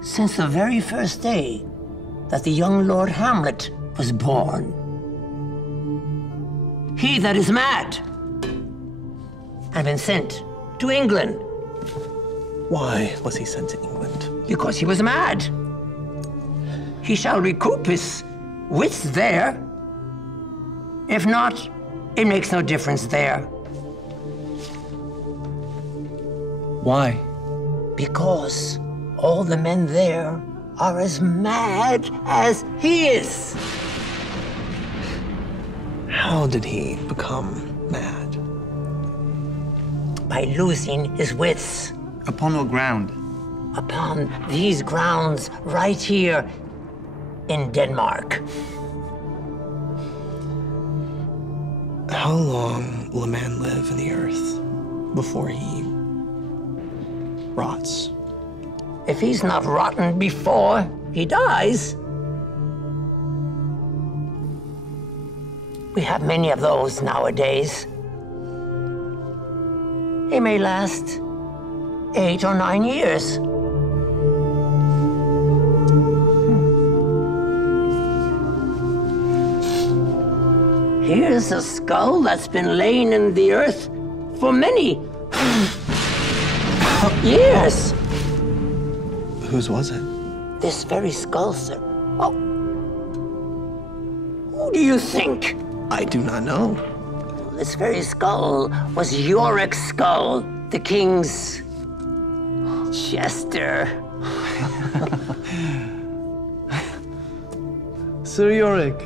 Since the very first day that the young Lord Hamlet was born. He that is mad and been sent to England. Why was he sent to England? Because he was mad. He shall recoup his wits there. If not, it makes no difference there. Why? Because all the men there are as mad as he is. How did he become mad? By losing his wits. Upon what ground? Upon these grounds, right here in Denmark. How long will a man live in the earth before he rots? If he's not rotten before he dies. We have many of those nowadays. He may last 8 or 9 years. Here's a skull that's been laying in the earth for many years. Whose was it? This very skull, sir. Oh. Who do you think? I do not know. This very skull was Yorick's skull, the king's jester. Sir Yorick.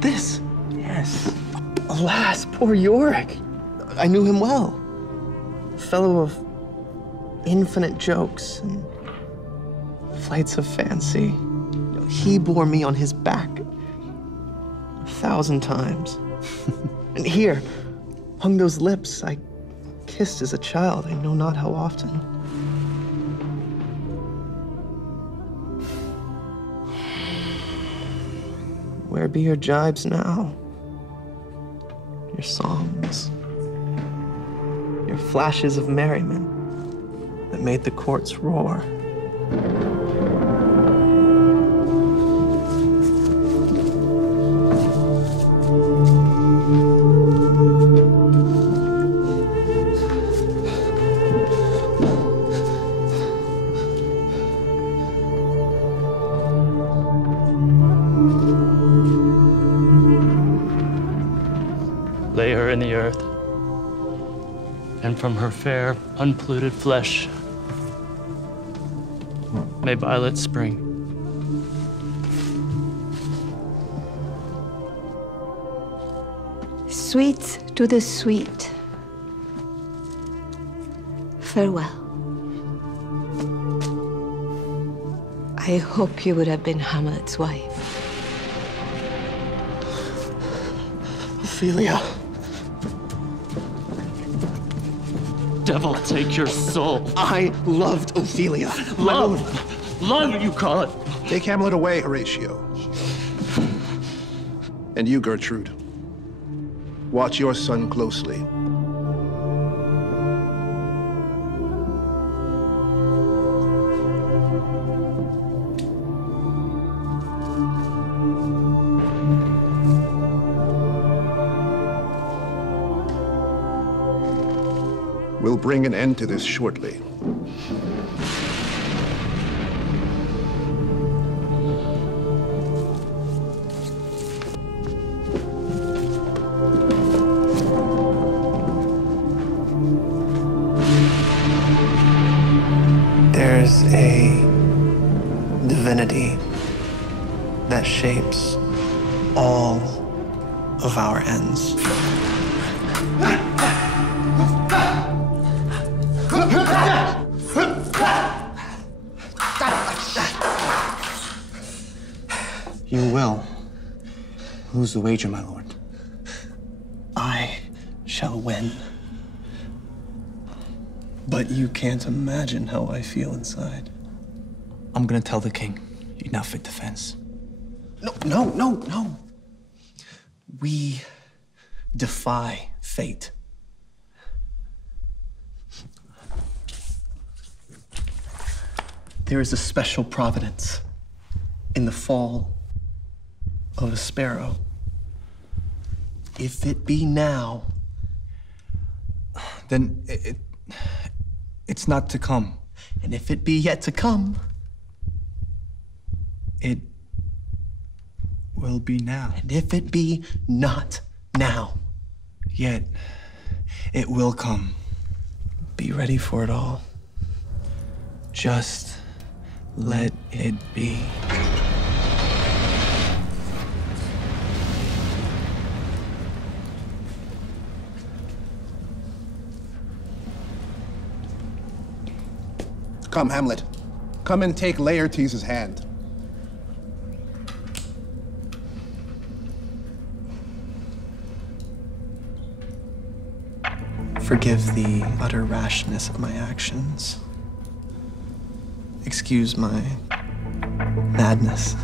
This? Yes. Alas, poor Yorick. I knew him well. A fellow of infinite jokes and flights of fancy. He bore me on his back 1,000 times. And here, hung those lips I kissed as a child, I know not how often. Where be your jibes now? Your songs? Your flashes of merriment that made the courts roar? Lay her in the earth, and from her fair, unpolluted flesh may violets spring. Sweet to the sweet. Farewell. I hope you would have been Hamlet's wife. Ophelia. Devil take your soul. I loved Ophelia. Love. Love, you call it. Take Hamlet away, Horatio. And you, Gertrude. Watch your son closely. We'll bring an end to this shortly. There's a divinity that shapes all of our ends. You will. Lose the wager, my lord. I shall win. But you can't imagine how I feel inside. I'm gonna tell the king you're not fit to fence. No. We defy fate. There is a special providence in the fall of a sparrow. If it be now, then it's not to come. And if it be yet to come, it will be now. And if it be not now, yet it will come. Be ready for it all. Just let it be. Come, Hamlet. Come and take Laertes' hand. Forgive the utter rashness of my actions. Excuse my madness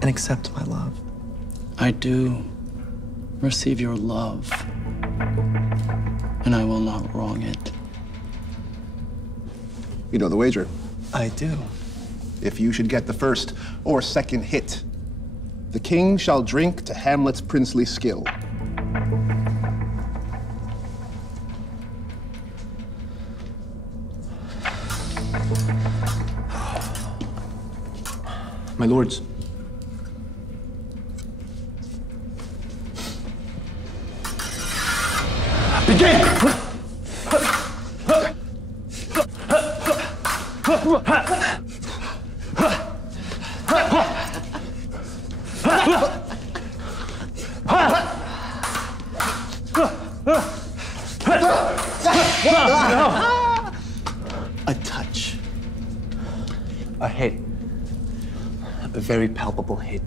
and accept my love. I do receive your love, and I will not wrong it. You know the wager. I do. If you should get the first or second hit, the king shall drink to Hamlet's princely skill. My lords. Begin! A touch. A hit. A very palpable hit.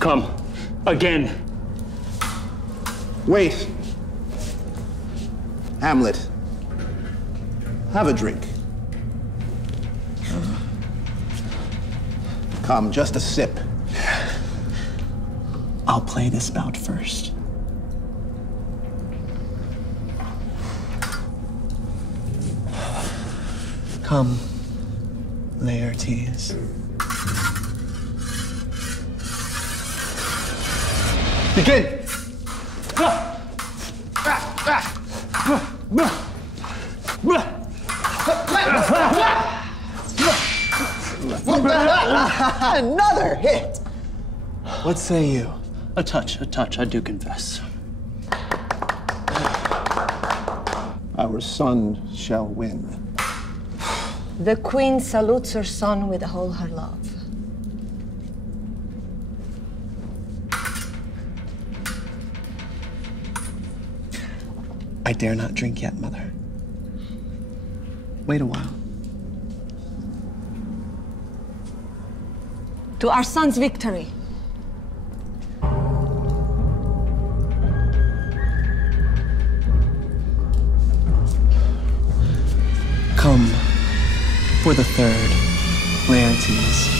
Come, again. Wait. Hamlet, have a drink. Come, just a sip. I'll play this bout first. Come, Laertes. Begin! Another hit! What say you? A touch, I do confess. Our son shall win. The queen salutes her son with all her love. I dare not drink yet, mother. Wait a while. To our son's victory. Come for the third, Laertes.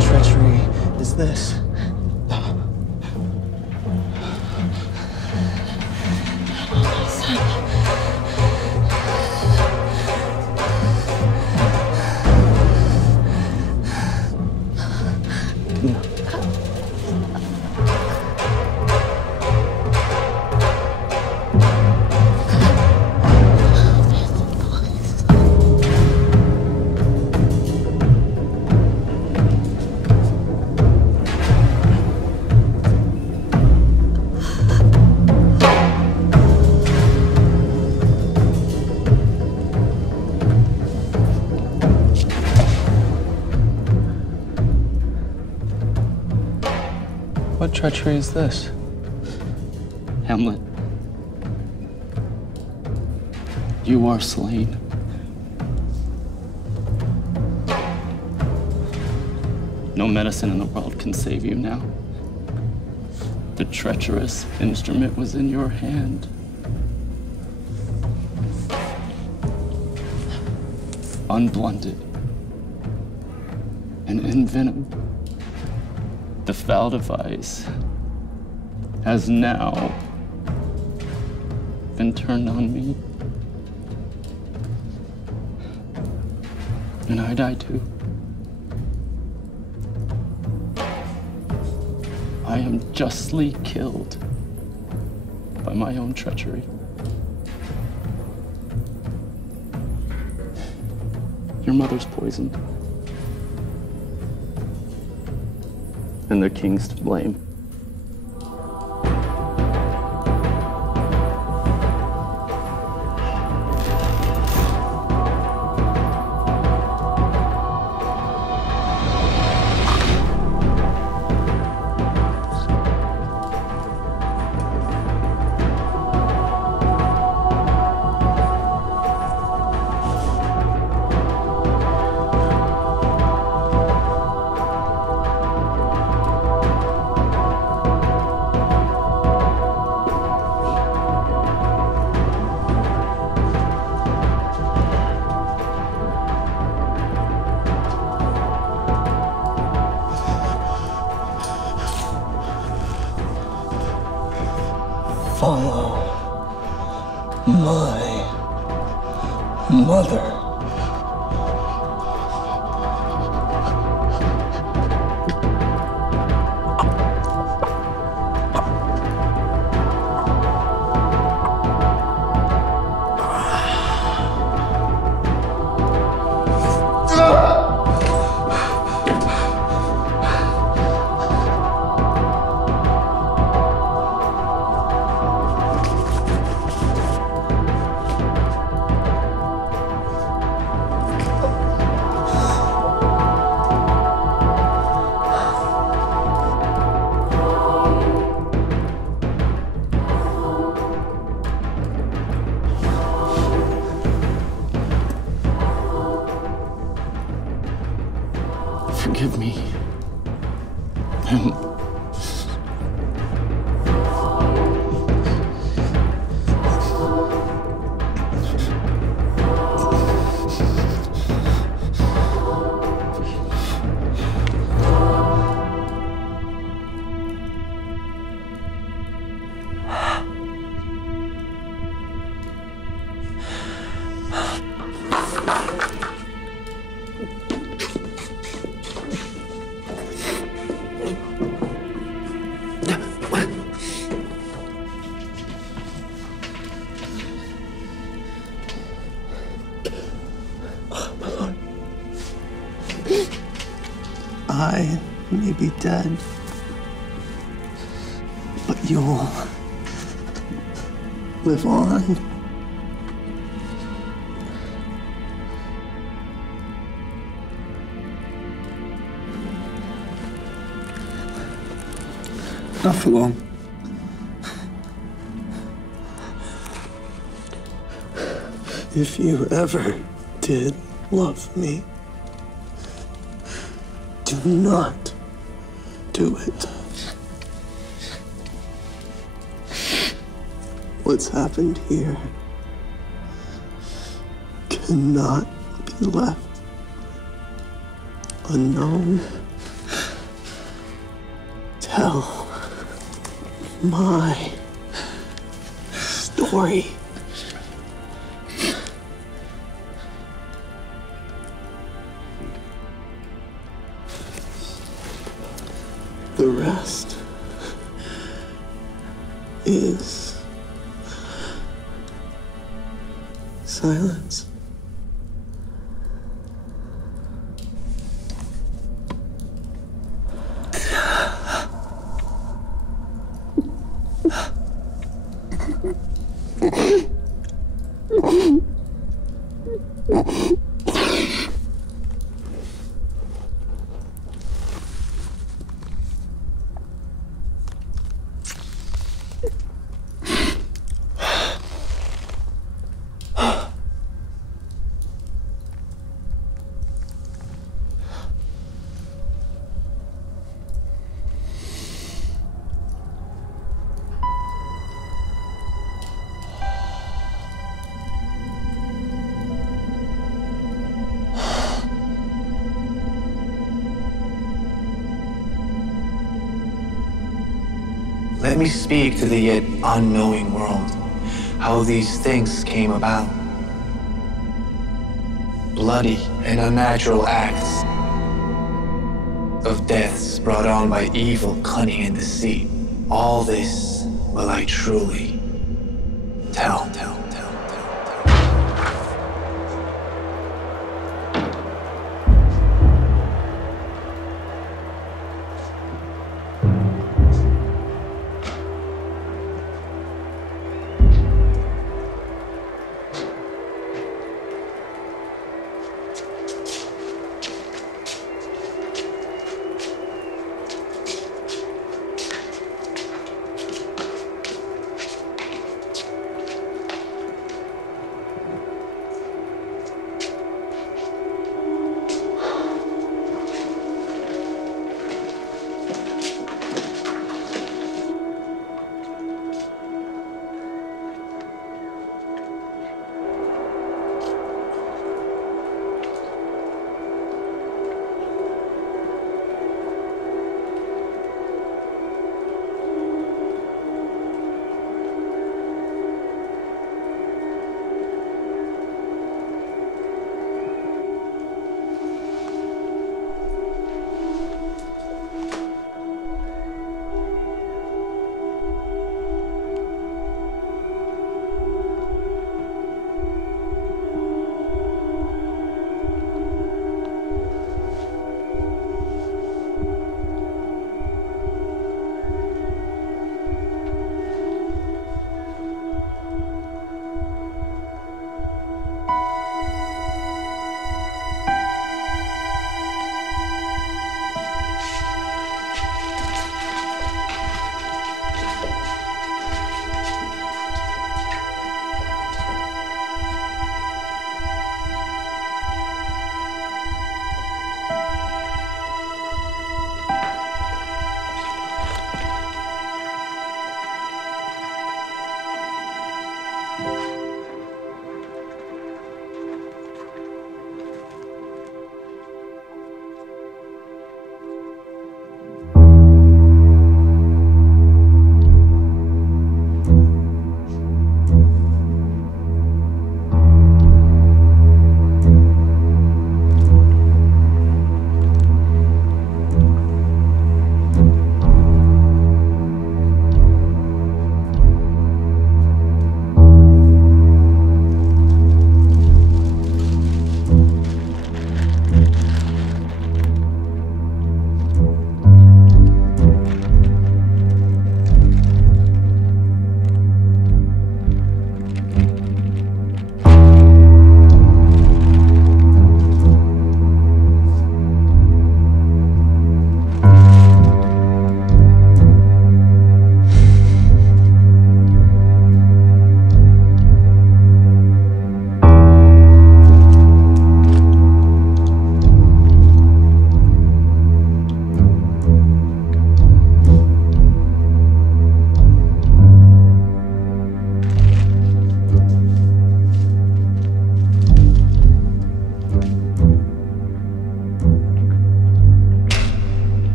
Treachery is this? What treachery is this? Hamlet, you are slain. No medicine in the world can save you now. The treacherous instrument was in your hand. Unblunted and envenomed. The foul device has now been turned on me. And I die too. I am justly killed by my own treachery. Your mother's poisoned. And the king's to blame. Mother. Forgive me. I may be dead, but you'll live on. Not for long. If you ever did love me, do not do it. What's happened here cannot be left unknown. Tell my story. The rest is silence. Let me speak to the yet unknowing world, how these things came about. Bloody and unnatural acts of deaths brought on by evil, cunning, and deceit. All this will I truly tell.